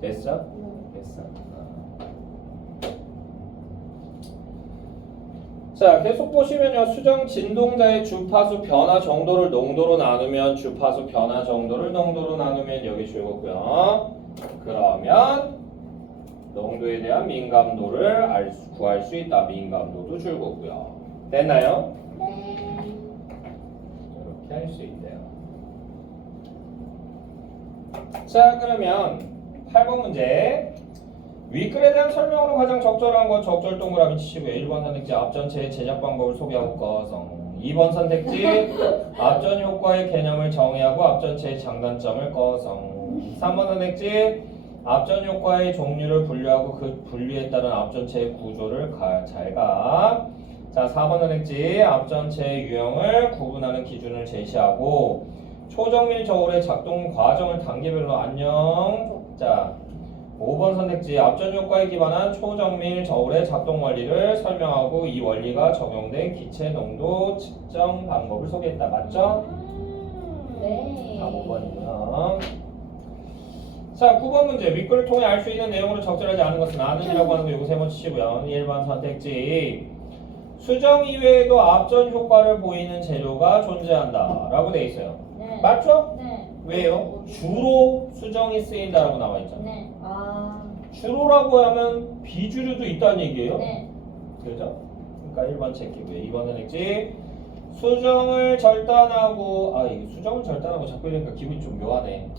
됐어? 됐어. 자, 계속 보시면요. 수정 진동자의 주파수 변화 정도를 농도로 나누면 주파수 변화 정도를 농도로 나누면 여기 줄거고요. 그러면 농도에 대한 민감도를 구할 수 있다. 민감도도 줄거고요. 됐나요? 네. 이렇게 할 수 있대요. 자, 그러면 8번 문제. 윗글에 대한 설명으로 가장 적절한 건 적절 동그라미 치시고요. 1번 선택지 앞전체의 제작 방법을 소개하고 꺼성. 2번 선택지 앞전 효과의 개념을 정의하고 앞전체의 장단점을 꺼성. 3번 선택지 앞전 효과의 종류를 분류하고 그 분류에 따른 앞전체의 구조를 잘 가. 자, 4번 선택지 앞전체의 유형을 구분하는 기준을 제시하고 초정밀 저울의 작동 과정을 단계별로 안녕. 자, 5번 선택지 앞전 효과에 기반한 초정밀 저울의 작동 원리를 설명하고 이 원리가 적용된 기체 농도 측정 방법을 소개했다. 맞죠? 네. 5번이고요. 자, 9번 문제. 윗글을 통해 알 수 있는 내용으로 적절하지 않은 것은 아는이라고 하는 거 요거 3번 치시고요. 1번 선택지 수정 이외에도 앞전 효과를 보이는 재료가 존재한다 라고 돼 있어요. 네. 맞죠? 네. 왜요? 주로 수정이 쓰인다라고 나와 있죠. 네. 주로라고 하면 비주류도 있다는 얘기예요. 네. 그죠? 그러니까 1번 체크고요. 2번 선택지 수정을 절단하고 이거 수정을 절단하고 자꾸 이러니까 기분이 좀 묘하네.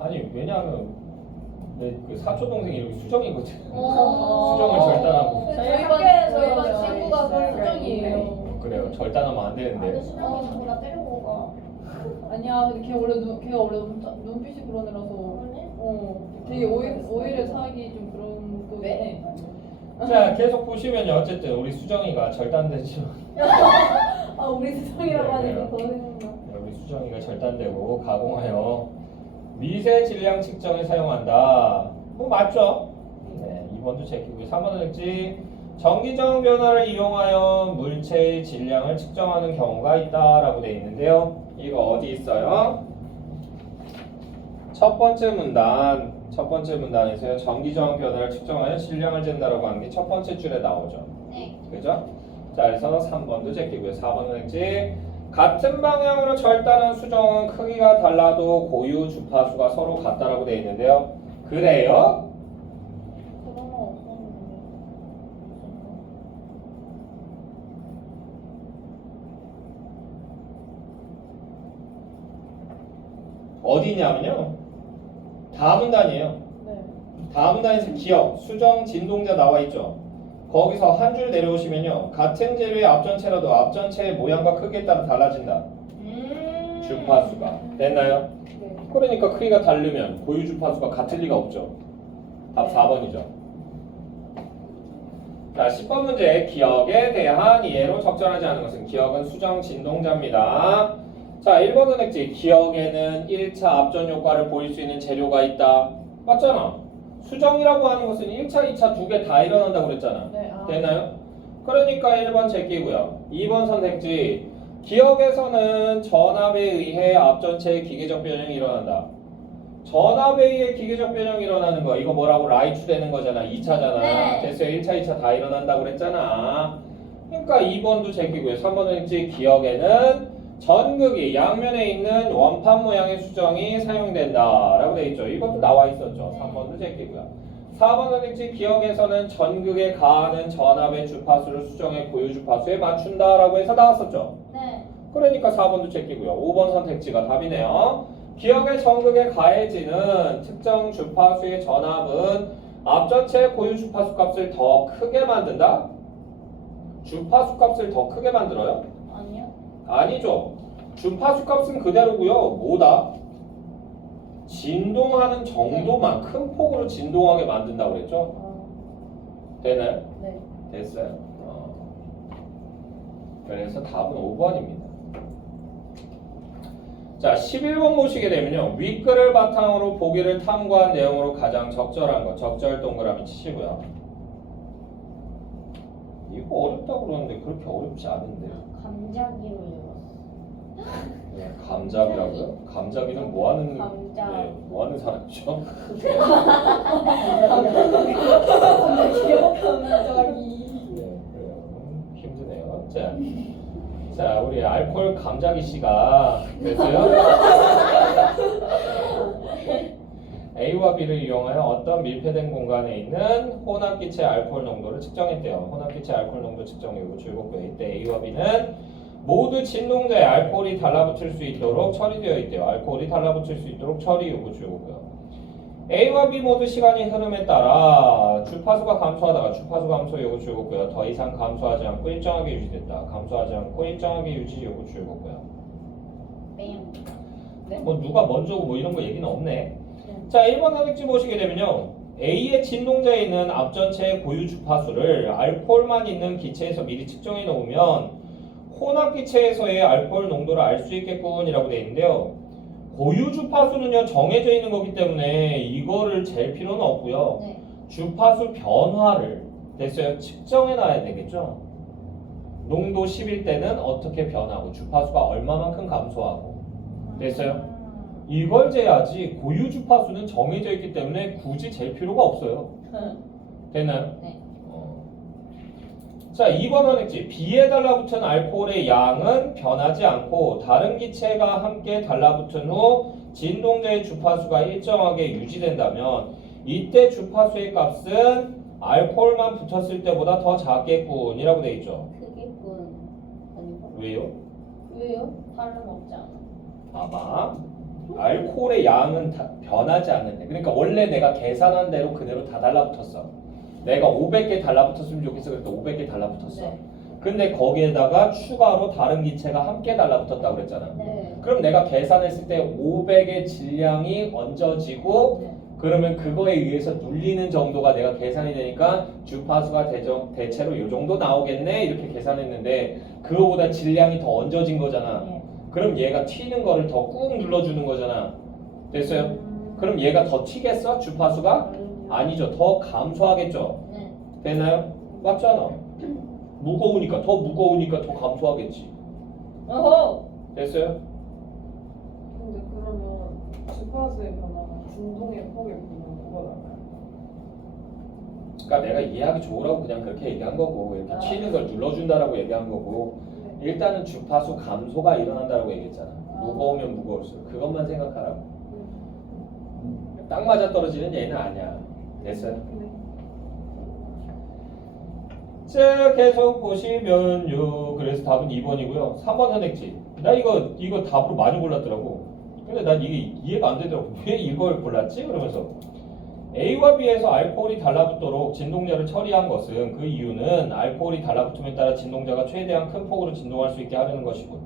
아니 왜냐하면 내 그 사촌 동생이 이렇게 수정이거든. 수정을 절단하고. 저희 학교에서 반 친구가 있어요. 수정이에요. 그래요. 절단하면 안 되는데. 수정이 저보다 때리고 가. 아니야, 근데 걔가 원래 눈빛이 그런 애라서. 되게 오히려 사기 좀 그런 거. 왜? 자, 계속 보시면요. 어쨌든 우리 수정이가 절단되지만 우리 수정이라고 하니까 네, 더 생각나. 우리 수정이가 절단되고 가공하여 미세 질량 측정에 사용한다. 맞죠? 네, 2번도 제끼고 3번 선택지 전기저항 변화를 이용하여 물체의 질량을 측정하는 경우가 있다라고 되어 있는데요. 이거 어디 있어요? 첫 번째 문단에서요. 전기저항 변화를 측정하여 질량을 잰다라고 하는 게 첫 번째 줄에 나오죠. 네. 그죠? 자, 그래서 3번도 제끼고요. 4번 선택지 같은 방향으로 절단한 수정은 크기가 달라도 고유 주파수가 서로 같다라고 되어 있는데요. 그래요? 그런 거 없었는데. 어디냐면요. 다음 문단이에요. 네. 다음 문단에서 기억, 수정, 진동자 나와 있죠. 거기서 한 줄 내려오시면요. 같은 재료의 앞전체라도 앞전체의 모양과 크기에 따라 달라진다. 주파수가. 됐나요? 네. 그러니까 크기가 다르면 고유 주파수가 같을 리가 없죠. 답 4번이죠. 자, 10번 문제. 기억에 대한 이해로 적절하지 않은 것은 기억은 수정 진동자입니다. 자, 1번 선택지. 기억에는 1차 앞전 효과를 보일 수 있는 재료가 있다. 맞잖아. 수정이라고 하는 것은 1차, 2차 두 개 다 일어난다고 그랬잖아. 네. 되나요? 그러니까 1번 제끼고요. 2번 선택지. 기억에서는 전압에 의해 앞전체의 기계적 변형이 일어난다. 전압에 의해 기계적 변형이 일어나는 거. 이거 뭐라고? 라이추 되는 거잖아. 2차잖아. 네. 됐어요. 1차, 2차 다 일어난다고 그랬잖아. 그러니까 2번도 제끼고요. 3번은 이제 기억에는 전극이 양면에 있는 원판 모양의 수정이 사용된다 라고 되어 있죠. 이것도 나와 있었죠. 3번도 제끼고요. 4번은 이제 기억에서는 전극에 가하는 전압의 주파수를 수정의 고유 주파수에 맞춘다 라고 해서 나왔었죠. 네. 그러니까 4번도 제끼고요. 5번 선택지가 답이네요. 기억의 전극에 가해지는 특정 주파수의 전압은 앞전체의 고유 주파수 값을 더 크게 만든다? 주파수 값을 더 크게 만들어요? 아니요. 아니죠. 주파수 값은 그대로고요. 뭐다? 진동하는 정도만 큰 폭으로 진동하게 만든다고 그랬죠? 되나요? 네. 됐어요. 그래서 답은 5번입니다. 자, 11번 보시게 되면요. 윗글을 바탕으로 보기를 탐구한 내용으로 가장 적절한 것. 적절 동그라미 치시고요. 이거 어렵다고 그러는데 그렇게 어렵지 않은데. 감자기로 읽었어. 네, 감자기라고요? 감자기는 뭐 하는, 감자. 네, 뭐 하는 사람이죠? 감자기. 네, 그래요. 힘드네요. 자, 우리 알코올 감자기 씨가 됐어요? A와 B를 이용하여 어떤 밀폐된 공간에 있는 혼합기체 알코올 농도를 측정했대요. 혼합기체 알코올 농도 측정 요구 즐겁고요. 이때 A와 B는 모두 진동자에 알코올이 달라붙을 수 있도록 처리되어 있대요. 알코올이 달라붙을 수 있도록 처리 요구 즐겁고요. A와 B 모두 시간이 흐름에 따라 주파수가 감소하다가 주파수 감소 요구 즐겁고요. 더 이상 감소하지 않고 일정하게 유지됐다. 감소하지 않고 일정하게 유지 요구 즐겁고요. 뺑. 뭐 누가 먼저고 뭐 이런 거 얘기는 없네. 자, 1번 선택지 보시게 되면요. A의 진동자에 있는 앞전체의 고유 주파수를 알코올만 있는 기체에서 미리 측정해 놓으면 혼합 기체에서의 알코올 농도를 알 수 있겠군이라고 되어 있는데요. 고유 주파수는요 정해져 있는 거기 때문에 이거를 잴 필요는 없고요. 네. 주파수 변화를 됐어요. 측정해 놔야 되겠죠. 농도 10일 때는 어떻게 변하고 주파수가 얼마만큼 감소하고 됐어요. 이걸 재야지 고유 주파수는 정해져 있기 때문에 굳이 잴 필요가 없어요. 됐나요? 네. 자, 2번 선택지. B에 달라붙은 알코올의 양은 변하지 않고 다른 기체가 함께 달라붙은 후 진동자의 주파수가 일정하게 유지된다면 이때 주파수의 값은 알코올만 붙었을 때보다 더 작겠군이라고 되어 있죠. 크기뿐 아니고. 왜요? 왜요? 다른 없지 않아. 봐봐. 알코올의 양은 변하지 않는데. 그러니까 원래 내가 계산한 대로 그대로 다 달라붙었어. 내가 500개 달라붙었으면 좋겠어. 그래서 500개 달라붙었어. 네. 근데 거기에다가 추가로 다른 기체가 함께 달라붙었다고 그랬잖아. 네. 그럼 내가 계산했을 때 500의 질량이 얹어지고 네. 그러면 그거에 의해서 눌리는 정도가 내가 계산이 되니까 주파수가 대체로 이 정도 나오겠네 이렇게 계산했는데 그거보다 질량이 더 얹어진 거잖아. 네. 그럼 얘가 튀는 거를 더 꾹 눌러주는 거잖아. 됐어요? 그럼 얘가 더 튀겠어? 주파수가? 아니죠. 더 감소하겠죠. 네. 됐나요? 맞잖아. 무거우니까 더 감소하겠지. 어허. 됐어요? 근데 그러면 주파수의 변화가 진동의 폭에 보면 뭐가 나와요? 그러니까 내가 이해하기 좋으라고 그냥 그렇게 얘기한 거고 이렇게 튀는 걸 눌러준다라고 얘기한 거고 일단은 주파수 감소가 일어난다라고 얘기했잖아. 무거우면 무거울수록 그것만 생각하라고. 딱 맞아 떨어지는 얘는 아니야. 됐어요? 자, 계속 보시면요. 그래서 답은 2번이고요. 3번 선택지. 나 이거 답으로 많이 골랐더라고. 근데 난 이게 이해가 안 되더라고. 왜 이걸 골랐지? 그러면서 A와 B에서 알코올이 달라붙도록 진동자를 처리한 것은 그 이유는 알코올이 달라붙음에 따라 진동자가 최대한 큰 폭으로 진동할 수 있게 하려는 것이군.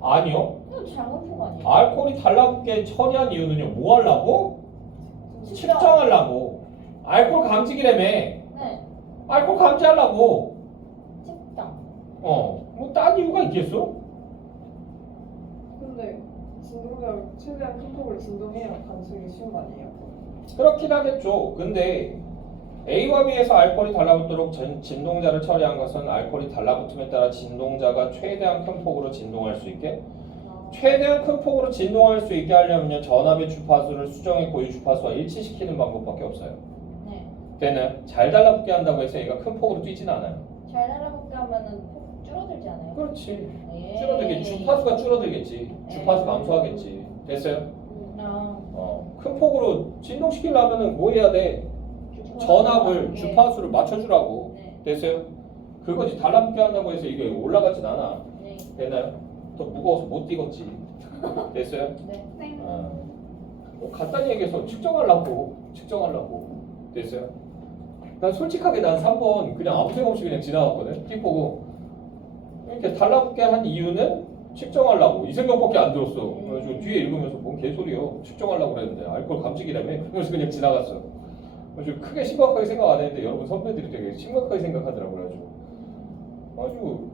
아니요. 이거 잘못 본 거 아니에요? 알코올이 달라붙게 처리한 이유는요. 뭐 하려고? 측정하려고. 알코올 감지기라며. 네. 알코올 감지하려고. 측정. 뭐 딴 이유가 있겠어? 근데 진동자를 최대한 큰 폭으로 진동해야 관측이 쉬운 거 아니에요? 그렇긴 하겠죠. 근데 A와 B에서 알코올이 달라붙도록 진동자를 처리한 것은 알코올이 달라붙음에 따라 진동자가 최대한 큰 폭으로 진동할 수 있게 최대한 큰 폭으로 진동할 수 있게 하려면요 전압의 주파수를 수정의 고유 주파수와 일치시키는 방법밖에 없어요. 네. 되나요? 잘 달라붙게 한다고 해서 얘가 큰 폭으로 뛰진 않아요. 잘 달라붙게 하면은 폭 줄어들지 않아요? 그렇지. 예. 줄어들겠지. 주파수가 줄어들겠지. 주파수 감소하겠지. 됐어요? 큰 폭으로 진동시키려면은 뭐 해야 돼? 전압을, 주파수를 맞춰주라고. 네. 됐어요? 그거지. 달라붙게 한다고 해서 이게 올라가진 않아. 네. 됐나요? 더 무거워서 못 뛰겠지. 됐어요? 네. 뭐 간단히 얘기해서 측정하려고. 됐어요? 난 솔직하게 난 3번 그냥 아무 생각 없이 그냥 지나갔거든. 틱 보고 이렇게 달라붙게 한 이유는 측정하려고. 이 생각밖에 안 들었어. 그래가지고 뒤에 읽으면서 뭔 개소리요. 측정하려고 그랬는데 알코올 감지기라며. 그러면서 그냥 지나갔어. 그래서 크게 심각하게 생각 안 했는데 여러분 선배들이 되게 심각하게 생각하더라고요. 그래가지고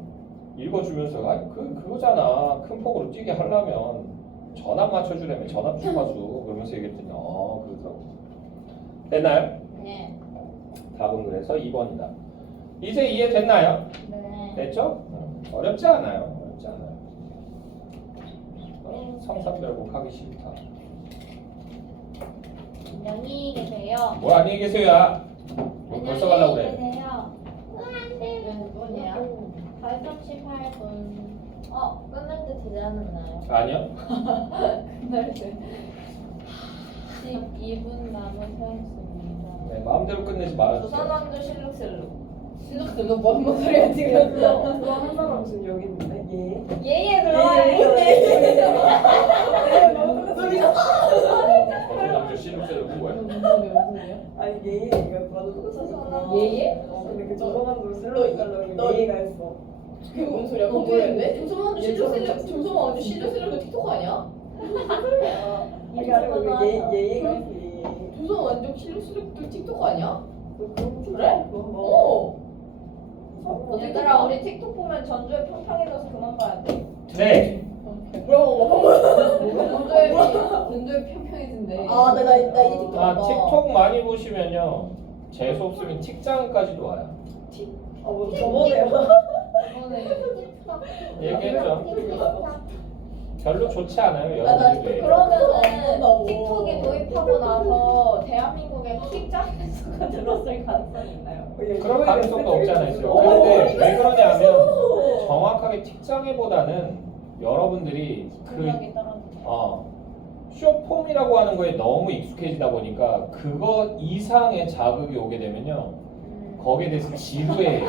읽어주면서 그거잖아. 큰 폭으로 뛰게 하려면 전압 맞춰주려면 전압 주파수 그러면서 얘기했더니 그러더라고. 됐나요? 네. 답은 그래서 2번이다. 이제 이해됐나요? 네. 됐죠? 어렵지 않아요. 성삼별곡 하기 싫다. 안녕히 계세요. 뭘 안녕히 계세요야. 뭐 벌써 가려고 그래. 계세요. 몇 분이야? 8:38분. 끝날 때 되지 않았나요? 아니요. 끝날 때 12분 남으셨습니다. 네, 마음대로 끝내지 말아주세요. 조선왕조 실룩실룩. 실력들도 뭔 소리야 지금? 그거 한 사람 지금 여기 있는데 얘. 예예 들어와요. 남자 신입생은 뭐야? 무슨 소리야? 아니 얘 이거 나도 똑같았어. 얘? 근데 그 조선왕조 실력달라고 얘가 했어. 그게 뭔 소리야? 그거 모르겠네? 조선왕조 실력실력 틱톡 아니야? 이게 아니고 얘가 했어. 얘. 조선왕조 실력실력도 틱톡 아니야? 그래? 얘들아 우리 틱톡 보면 전주에 평평해져서 그만 봐야 돼. 네. 전도에 평평해진대. 나 이 틱톡 틱톡 많이 보시면요. 재수 없으면 틱장까지도 와요. 뭐 저번에요. 이번에 얘기했죠. 별로 좋지 않아요. 나 여러분들이. 그러면은 틱톡이 도입하고 나서 대한민국에 틱장에서가 늘었을 가능성이 있나요? 그런 가능성도 없지 않아 있어요. 그런데 왜 그러냐면 정확하게 틱장애보다는 여러분들이 분명히 떨어져. 쇼폼이라고 하는 거에 너무 익숙해지다 보니까 그거 이상의 자극이 오게 되면요. 거기에 대해서 지루해요.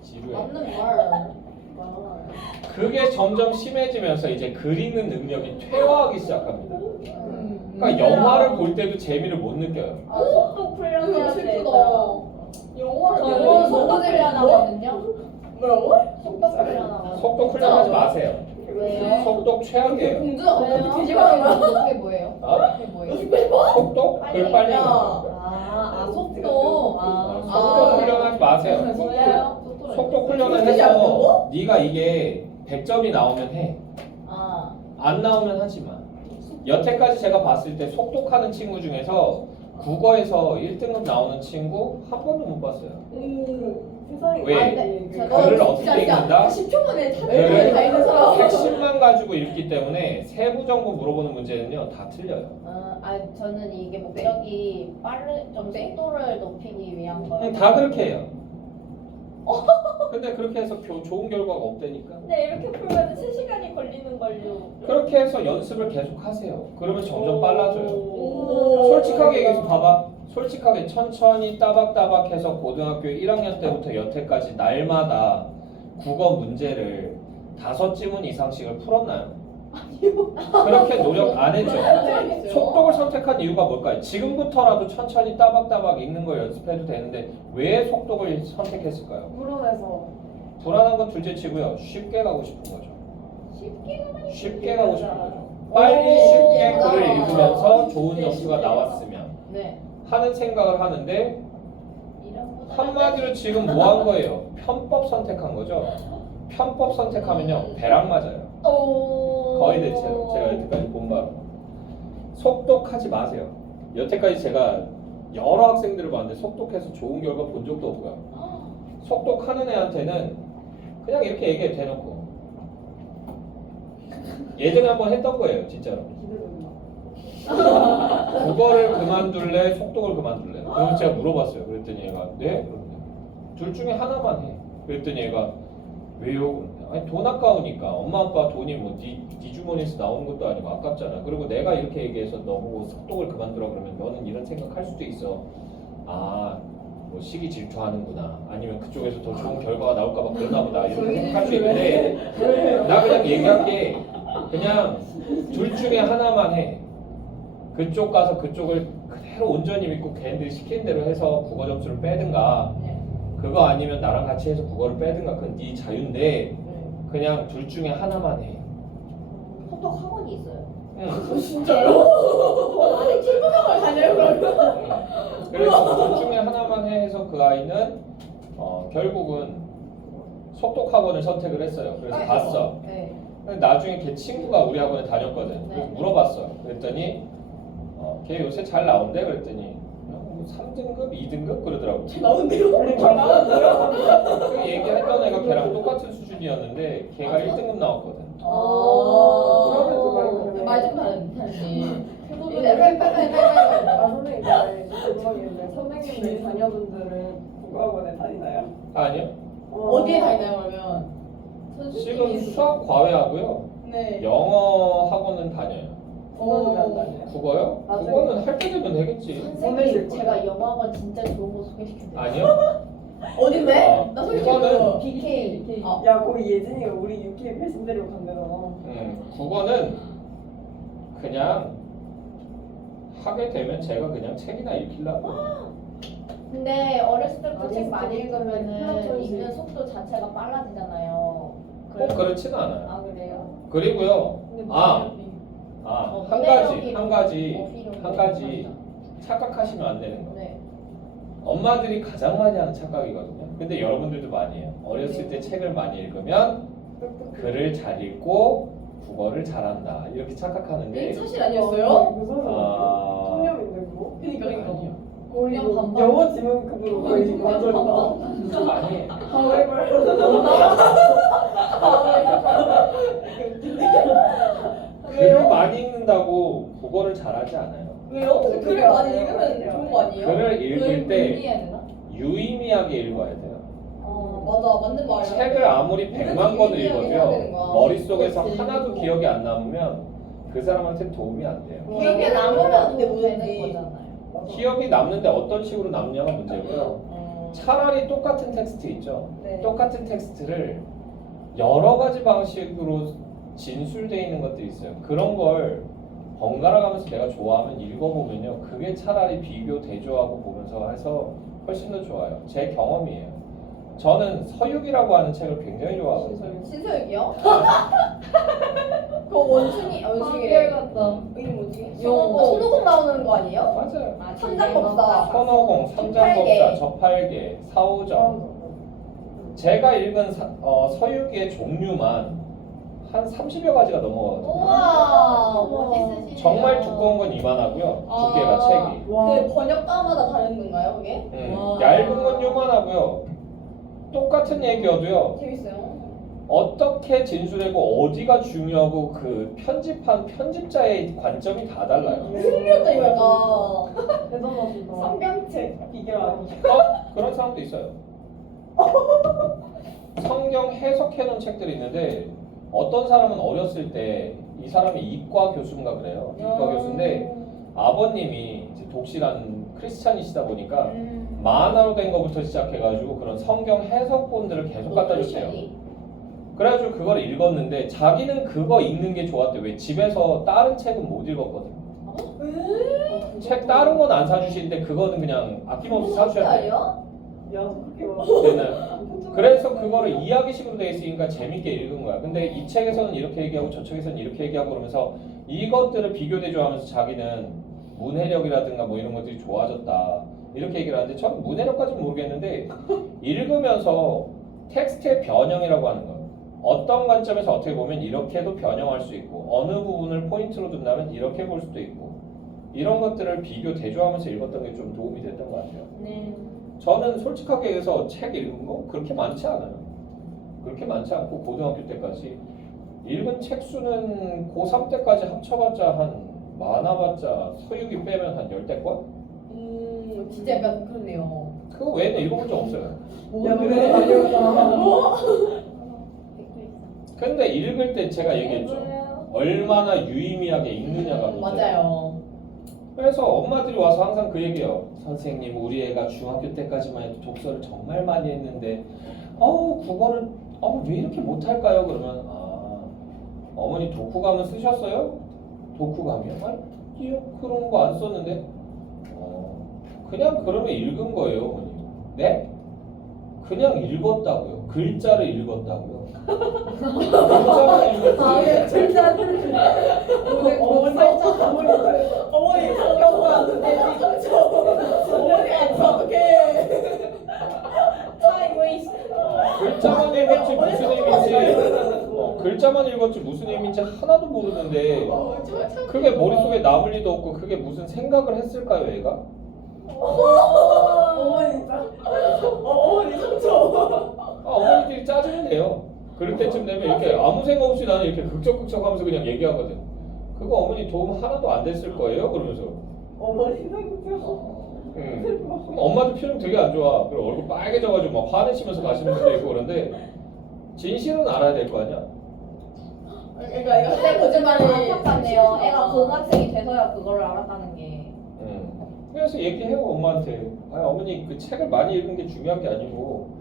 지루해. 맞는 말. 그게 점점 심해지면서 이제 그리는 능력이 퇴화하기 시작합니다. 그러니까 영화를 볼 때도 재미를 못 느껴요. 속도 훈련해야 돼. 슬프다. 영어를 저는 속도 훈련하거든요. 뭐라고? 속도 훈련하거든요. 속독 훈련하지 마세요. 왜요? 속독 최악이에요. 공주가 왜요? 어떻게 뒤집어는 거야? 그게 뭐예요? 그게 뭐예요? 속독? 그걸 빨리 야. 속도. 속독 훈련하지 마세요. 뭐예요? 속독 훈련을 그렇게 안 해서 배워? 네가 이게 100점이 나오면 해. 안 나오면 하지 마. 여태까지 제가 봤을 때 속독하는 친구 중에서 국어에서 1등급 나오는 친구 한 번도 못 봤어요. 세상에. 왜? 제가 글을 어떻게 읽는다? 10초 만에 글을 다 읽는 사람. 핵심만 가지고 읽기 때문에 세부 정보 물어보는 문제는요 다 틀려요. 저는 이게 목적이 좀 속도를 높이기 위한 거예요. 다 그렇게 해요. 근데 그렇게 해서 좋은 결과가 없다니까. 근데 이렇게 풀면 3시간이 걸리는 걸요. 그렇게 해서 연습을 계속 하세요. 그러면 점점 빨라져요. 오. 솔직하게 얘기해서 봐봐. 솔직하게 천천히 따박따박해서 고등학교 1학년 때부터 여태까지 날마다 국어 문제를 5지문 이상씩을 풀었나요? 아니요. 그렇게 노력 안 했죠. 속독을 선택한 이유가 뭘까요? 지금부터라도 천천히 따박따박 읽는 걸 연습해도 되는데 왜 속독을 선택했을까요? 불안해서. 불안한 건 둘째치고요. 쉽게 가고 싶은 거죠. 쉽게 가고 싶은 거죠. 빨리 오, 쉽게 예쁘다. 글을 읽으면서 좋은 점수가 나왔으면 네. 하는 생각을 하는데 이런 거 한마디로 지금 뭐 한 거예요? 편법 선택한 거죠. 편법 선택하면요 배락 맞아요. 거의 대체로 제가 여태까지 본 바로 속독하지 마세요. 여태까지 제가 여러 학생들을 봤는데 속독해서 좋은 결과 본 적도 없고요. 속독하는 애한테는 그냥 이렇게 얘기해 대놓고 예전에 한번 했던 거예요 진짜로. 기대된다. 국어를 그만둘래 속독을 그만둘래? 그래서 제가 물어봤어요. 그랬더니 얘가 네? 그러는데 둘 중에 하나만 해. 그랬더니 얘가 왜요? 아니 돈 아까우니까. 엄마 아빠 돈이 네 주머니에서 나오는 것도 아니고 아깝잖아. 그리고 내가 이렇게 얘기해서 너보고 속독을 그만두라 그러면 너는 이런 생각할 수도 있어. 아, 뭐 시기 질투하는구나. 아니면 그쪽에서 더 좋은 결과가 나올까봐 그러나 보다. 이렇게 생각할 수 있는데 나 그냥 얘기할게. 그냥 둘 중에 하나만 해. 그쪽 가서 그쪽을 그대로 온전히 믿고 걔네들이 시키는 대로 해서 국어 점수를 빼든가 그거 아니면 나랑 같이 해서 국어를 빼든가 그건 네 자유인데 그냥 둘 중에 하나만 해. 호떡 학원이 있어요. 응. 진짜요? 아니 친구형을 다녀요 그러면. 그래서 둘 중에 하나만 해 해서 그 아이는 결국은 속독 학원을 선택을 했어요. 그래서 갔어. 네. 근데 나중에 걔 친구가 우리 학원에 다녔거든. 그래서 네. 물어봤어. 그랬더니 걔 요새 잘 나온대. 그랬더니 3등급, 2등급 그러더라고. 나온대요? 잘 나왔어요? 그 얘기했던 애가 걔랑 똑같은 수준이었는데 걔가 아, 1등급 나왔거든. 그러면 또 많이 그러네. 말좀 다르지. 아 선생님 근데 궁금한데 선생님들 자녀분들은 국어학원에 다니나요? 아니요. 어디에 다니나요 그러면? 지금 수학 과외하고요. 네. 영어 학원은 다녀요. 국어는 왜안 다녀요? 국어요? 나중에. 국어는 할 때 되면 되겠지. 선생님 제가 영어학원 진짜 좋은 거 소개시켜드릴게요. 아니요. 어딘데? 나 솔직히 그거는 BK. 야 거기 예진이가 우리 UK 패신 데리고 간대잖아. 국어는 그냥 하게 되면 제가 그냥 책이나 읽히려고. 근데 어렸을 때부터 아니, 책 많이 읽으면은 플라톤식. 읽는 속도 자체가 빨라지잖아요. 꼭 그렇지는 않아요. 아 그래요? 그리고 한 가지 어휘력이 착각하시면 안 되는 거. 네. 엄마들이 가장 많이 하는 착각이거든요. 근데 여러분들도 많이 해요. 어렸을 때 책을 많이 읽으면 글을 잘 읽고 국어를 잘한다. 이렇게 착각하는데 사실 아니었어요? 아, 통념인데 그거? 그니까 아니요. 거의 그냥 뭐 반반. 영어 지문급으로 거의 완전 아니에요. 글을 많이 읽는다고 국어를 잘하지 않아요. 왜요? 글을 많이 읽으면 좋은 거 아니에요? 글을 읽을 때 의미해야 되나? 유의미하게 읽어야 돼요. 맞아 맞는 말이야. 책을 아무리 100만 권을 유의미하게 해야 되는 읽어도요. 거야. 머릿속에서 그렇지. 하나도 기억이 안 남으면 그 사람한테 도움이 안 돼요. 기억에 남으면 근데 또 되는 뭐지? 거잖아요. 기억이 남는데 어떤 식으로 남냐가 문제고요. 차라리 똑같은 텍스트 있죠. 네. 똑같은 텍스트를 여러 가지 방식으로 진술되어 있는 것들이 있어요. 그런 걸 번갈아 가면서 내가 좋아하면 읽어보면요. 그게 차라리 비교, 대조하고 보면서 해서 훨씬 더 좋아요. 제 경험이에요. 저는 서유기라고 하는 책을 굉장히 좋아하거든요. 신서유기요? 그거 원숭이 한결 원숭이래. 같다. 이게 뭐지? 영어. 손오공 나오는 거 아니에요? 맞아요. 삼장법사. 선어공, 삼장법사, 저팔계, 사오정. 제가 읽은 서유기의 종류만 한 30여 가지가 넘어가거든요. 우와 멋있으시네요. 정말 두꺼운 건 이만하고요. 두께가 책이. 그 번역가마다 다른 건가요, 그게? 와. 얇은 건 요만하고요. 똑같은 얘기여도요. 재밌어요. 어떻게 진술하고 어디가 중요하고 그 편집한 편집자의 관점이 다 달라요. 흥미롭다 이거 약간. 대단하시다. 성경책 비교하기. 그런 사람도 있어요. 성경 해석해 놓은 책들이 있는데 어떤 사람은 어렸을 때 이 사람이 이과 교수인가 그래요. 이과 교수인데 아버님이 이제 독실한 크리스찬이시다 보니까 만화로 된 거부터 시작해가지고 그런 성경 해석본들을 계속 갖다 줬대요. 그래가지고 그걸 읽었는데 자기는 그거 읽는 게 좋았대. 왜? 집에서 다른 책은 못 읽었거든. 책 다른 건 안 사주시는데 그거는 그냥 아낌없이 사주셔야 돼요. 아니야? 야 그렇게 막. 걔는. 그래서 그거를 이야기식으로 돼 있으니까 재밌게 읽은 거야. 근데 이 책에서는 이렇게 얘기하고 저 책에서는 이렇게 얘기하고 그러면서 이것들을 비교 대조하면서 자기는 문해력이라든가 뭐 이런 것들이 좋아졌다 이렇게 얘기를 하는데 저는 문해력까지는 모르겠는데 읽으면서 텍스트의 변형이라고 하는 거 어떤 관점에서 어떻게 보면 이렇게도 변형할 수 있고 어느 부분을 포인트로 둔다면 이렇게 볼 수도 있고 이런 것들을 비교 대조하면서 읽었던 게 좀 도움이 됐던 것 같아요. 네. 저는 솔직하게 얘기해서 책 읽은 거 그렇게 많지 않아요. 그렇게 많지 않고 고등학교 때까지 읽은 책 수는 고3 때까지 합쳐봤자 한 많아봤자 서유기 빼면 한 10대 권? 진짜 약간 그러네요. 그거 외에는 읽어본 적 없어요. 야 그래 알려줘. 근데 읽을 때 제가 얘기했죠. 얼마나 유의미하게 읽느냐가 문제예요. 맞아요. 그래서 엄마들이 와서 항상 그 얘기해요. 선생님, 우리 애가 중학교 때까지만 해도 독서를 정말 많이 했는데 국어를 왜 이렇게 못할까요? 그러면 어머니 독후감은 쓰셨어요? 독후감이요? 아니요, 그런 거 안 썼는데 그냥 그러면 읽은 거예요, 어머니. 네? 그냥 읽었다고요. 글자를 읽었다고요. 글자만 읽었지. 어머니 장경도 안 돼. 어머니 아니면 어떡해. 타임 웨이스. 글자만 읽었지 무슨 의미인지 글자만 읽었지 무슨 의미인지 하나도 모르는데 그게 머릿속에 남을 리도 없고 그게 무슨 생각을 했을까요, 얘가? 어머니 진짜. 어머니 상처. 어머니들이 짜증을 내요. 그럴 때쯤 되면 이렇게 아무 생각 없이 나는 이렇게 극적극적하면서 그냥 얘기하거든. 그거 어머니 도움 하나도 안 됐을 거예요, 그러면서. 어머니 상처. 그럼 엄마도 표정 되게 안 좋아. 그리고 얼굴 빨개져가지고 막 화내시면서 가시는 분도 있고 그런데 진실은 알아야 될 거 아니야. 그러니까 이거 그때 거짓말을 안타깝네요. 애가 고등학생이 돼서야 그걸 알았다는 게. 그래서 얘기해요 엄마한테. 어머니 그 책을 많이 읽은 게 중요한 게 아니고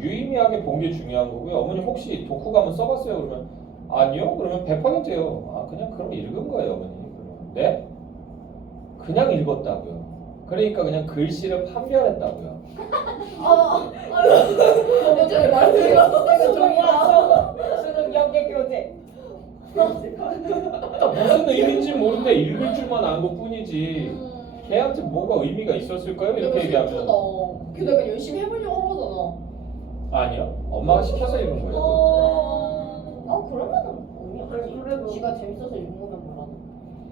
유의미하게 본 게 중요한 거고요. 어머니 혹시 독후감은 써봤어요? 그러면 아니요? 그러면 100%예요. 그냥 그럼 읽은 거예요 어머니. 그러면 네? 그냥 읽었다고요. 그러니까 그냥 글씨를 판별했다고요. 어머니 말씀이가 내가 종이라. 수능 연계 교재. 무슨 의미인지 모르는데 읽을 줄만 안 것 뿐이지. 걔한테 뭐가 의미가 있었을까요? 이렇게 얘기하면 근데 약간 열심히 해보려고 한 거잖아. 아니요. 엄마가 시켜서 읽은 거예요. 그러면은 의미 없지. 그래도 지가 재밌어서 읽은 거면 몰라.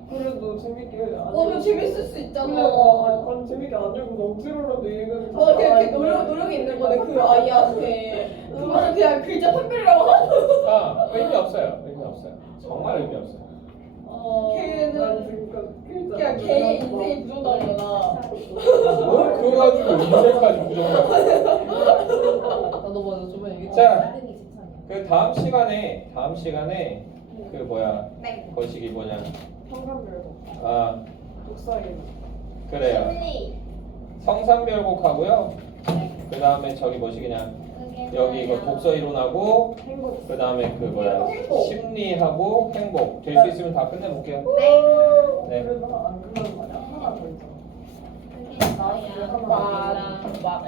그래도 재밌게 안 너무 재밌을 수 있잖아. 그냥 재밌게 안 읽고 억지로라도 읽으면 그렇게 노력이 있는 거네 그 아이한테. 그거는 그냥 글자 판별이라고 하는. 의미 없어요. 의미 없어요. 정말 의미 없어요. 걔는 그냥 걔의 인생이 부정당하구나. 뭘 그거 가지고 인생까지 부정하고. 나도 맞아 저번에 얘기했지. 자, 그 다음 시간에 그 뭐야 네. 거시기 뭐냐. 평간별곡 독서일. 그래요. 심리. 성산별곡하고요. 그 다음에 저기 뭐시 그냥 여기 이거 독서 이론하고 행복. 그 다음에 그 뭐야 심리하고 행복 될 수 있으면 다 끝내볼게요. 네. 그래도 안 끝나는 거 아니야? 하나 더 있잖아. 나야. 와.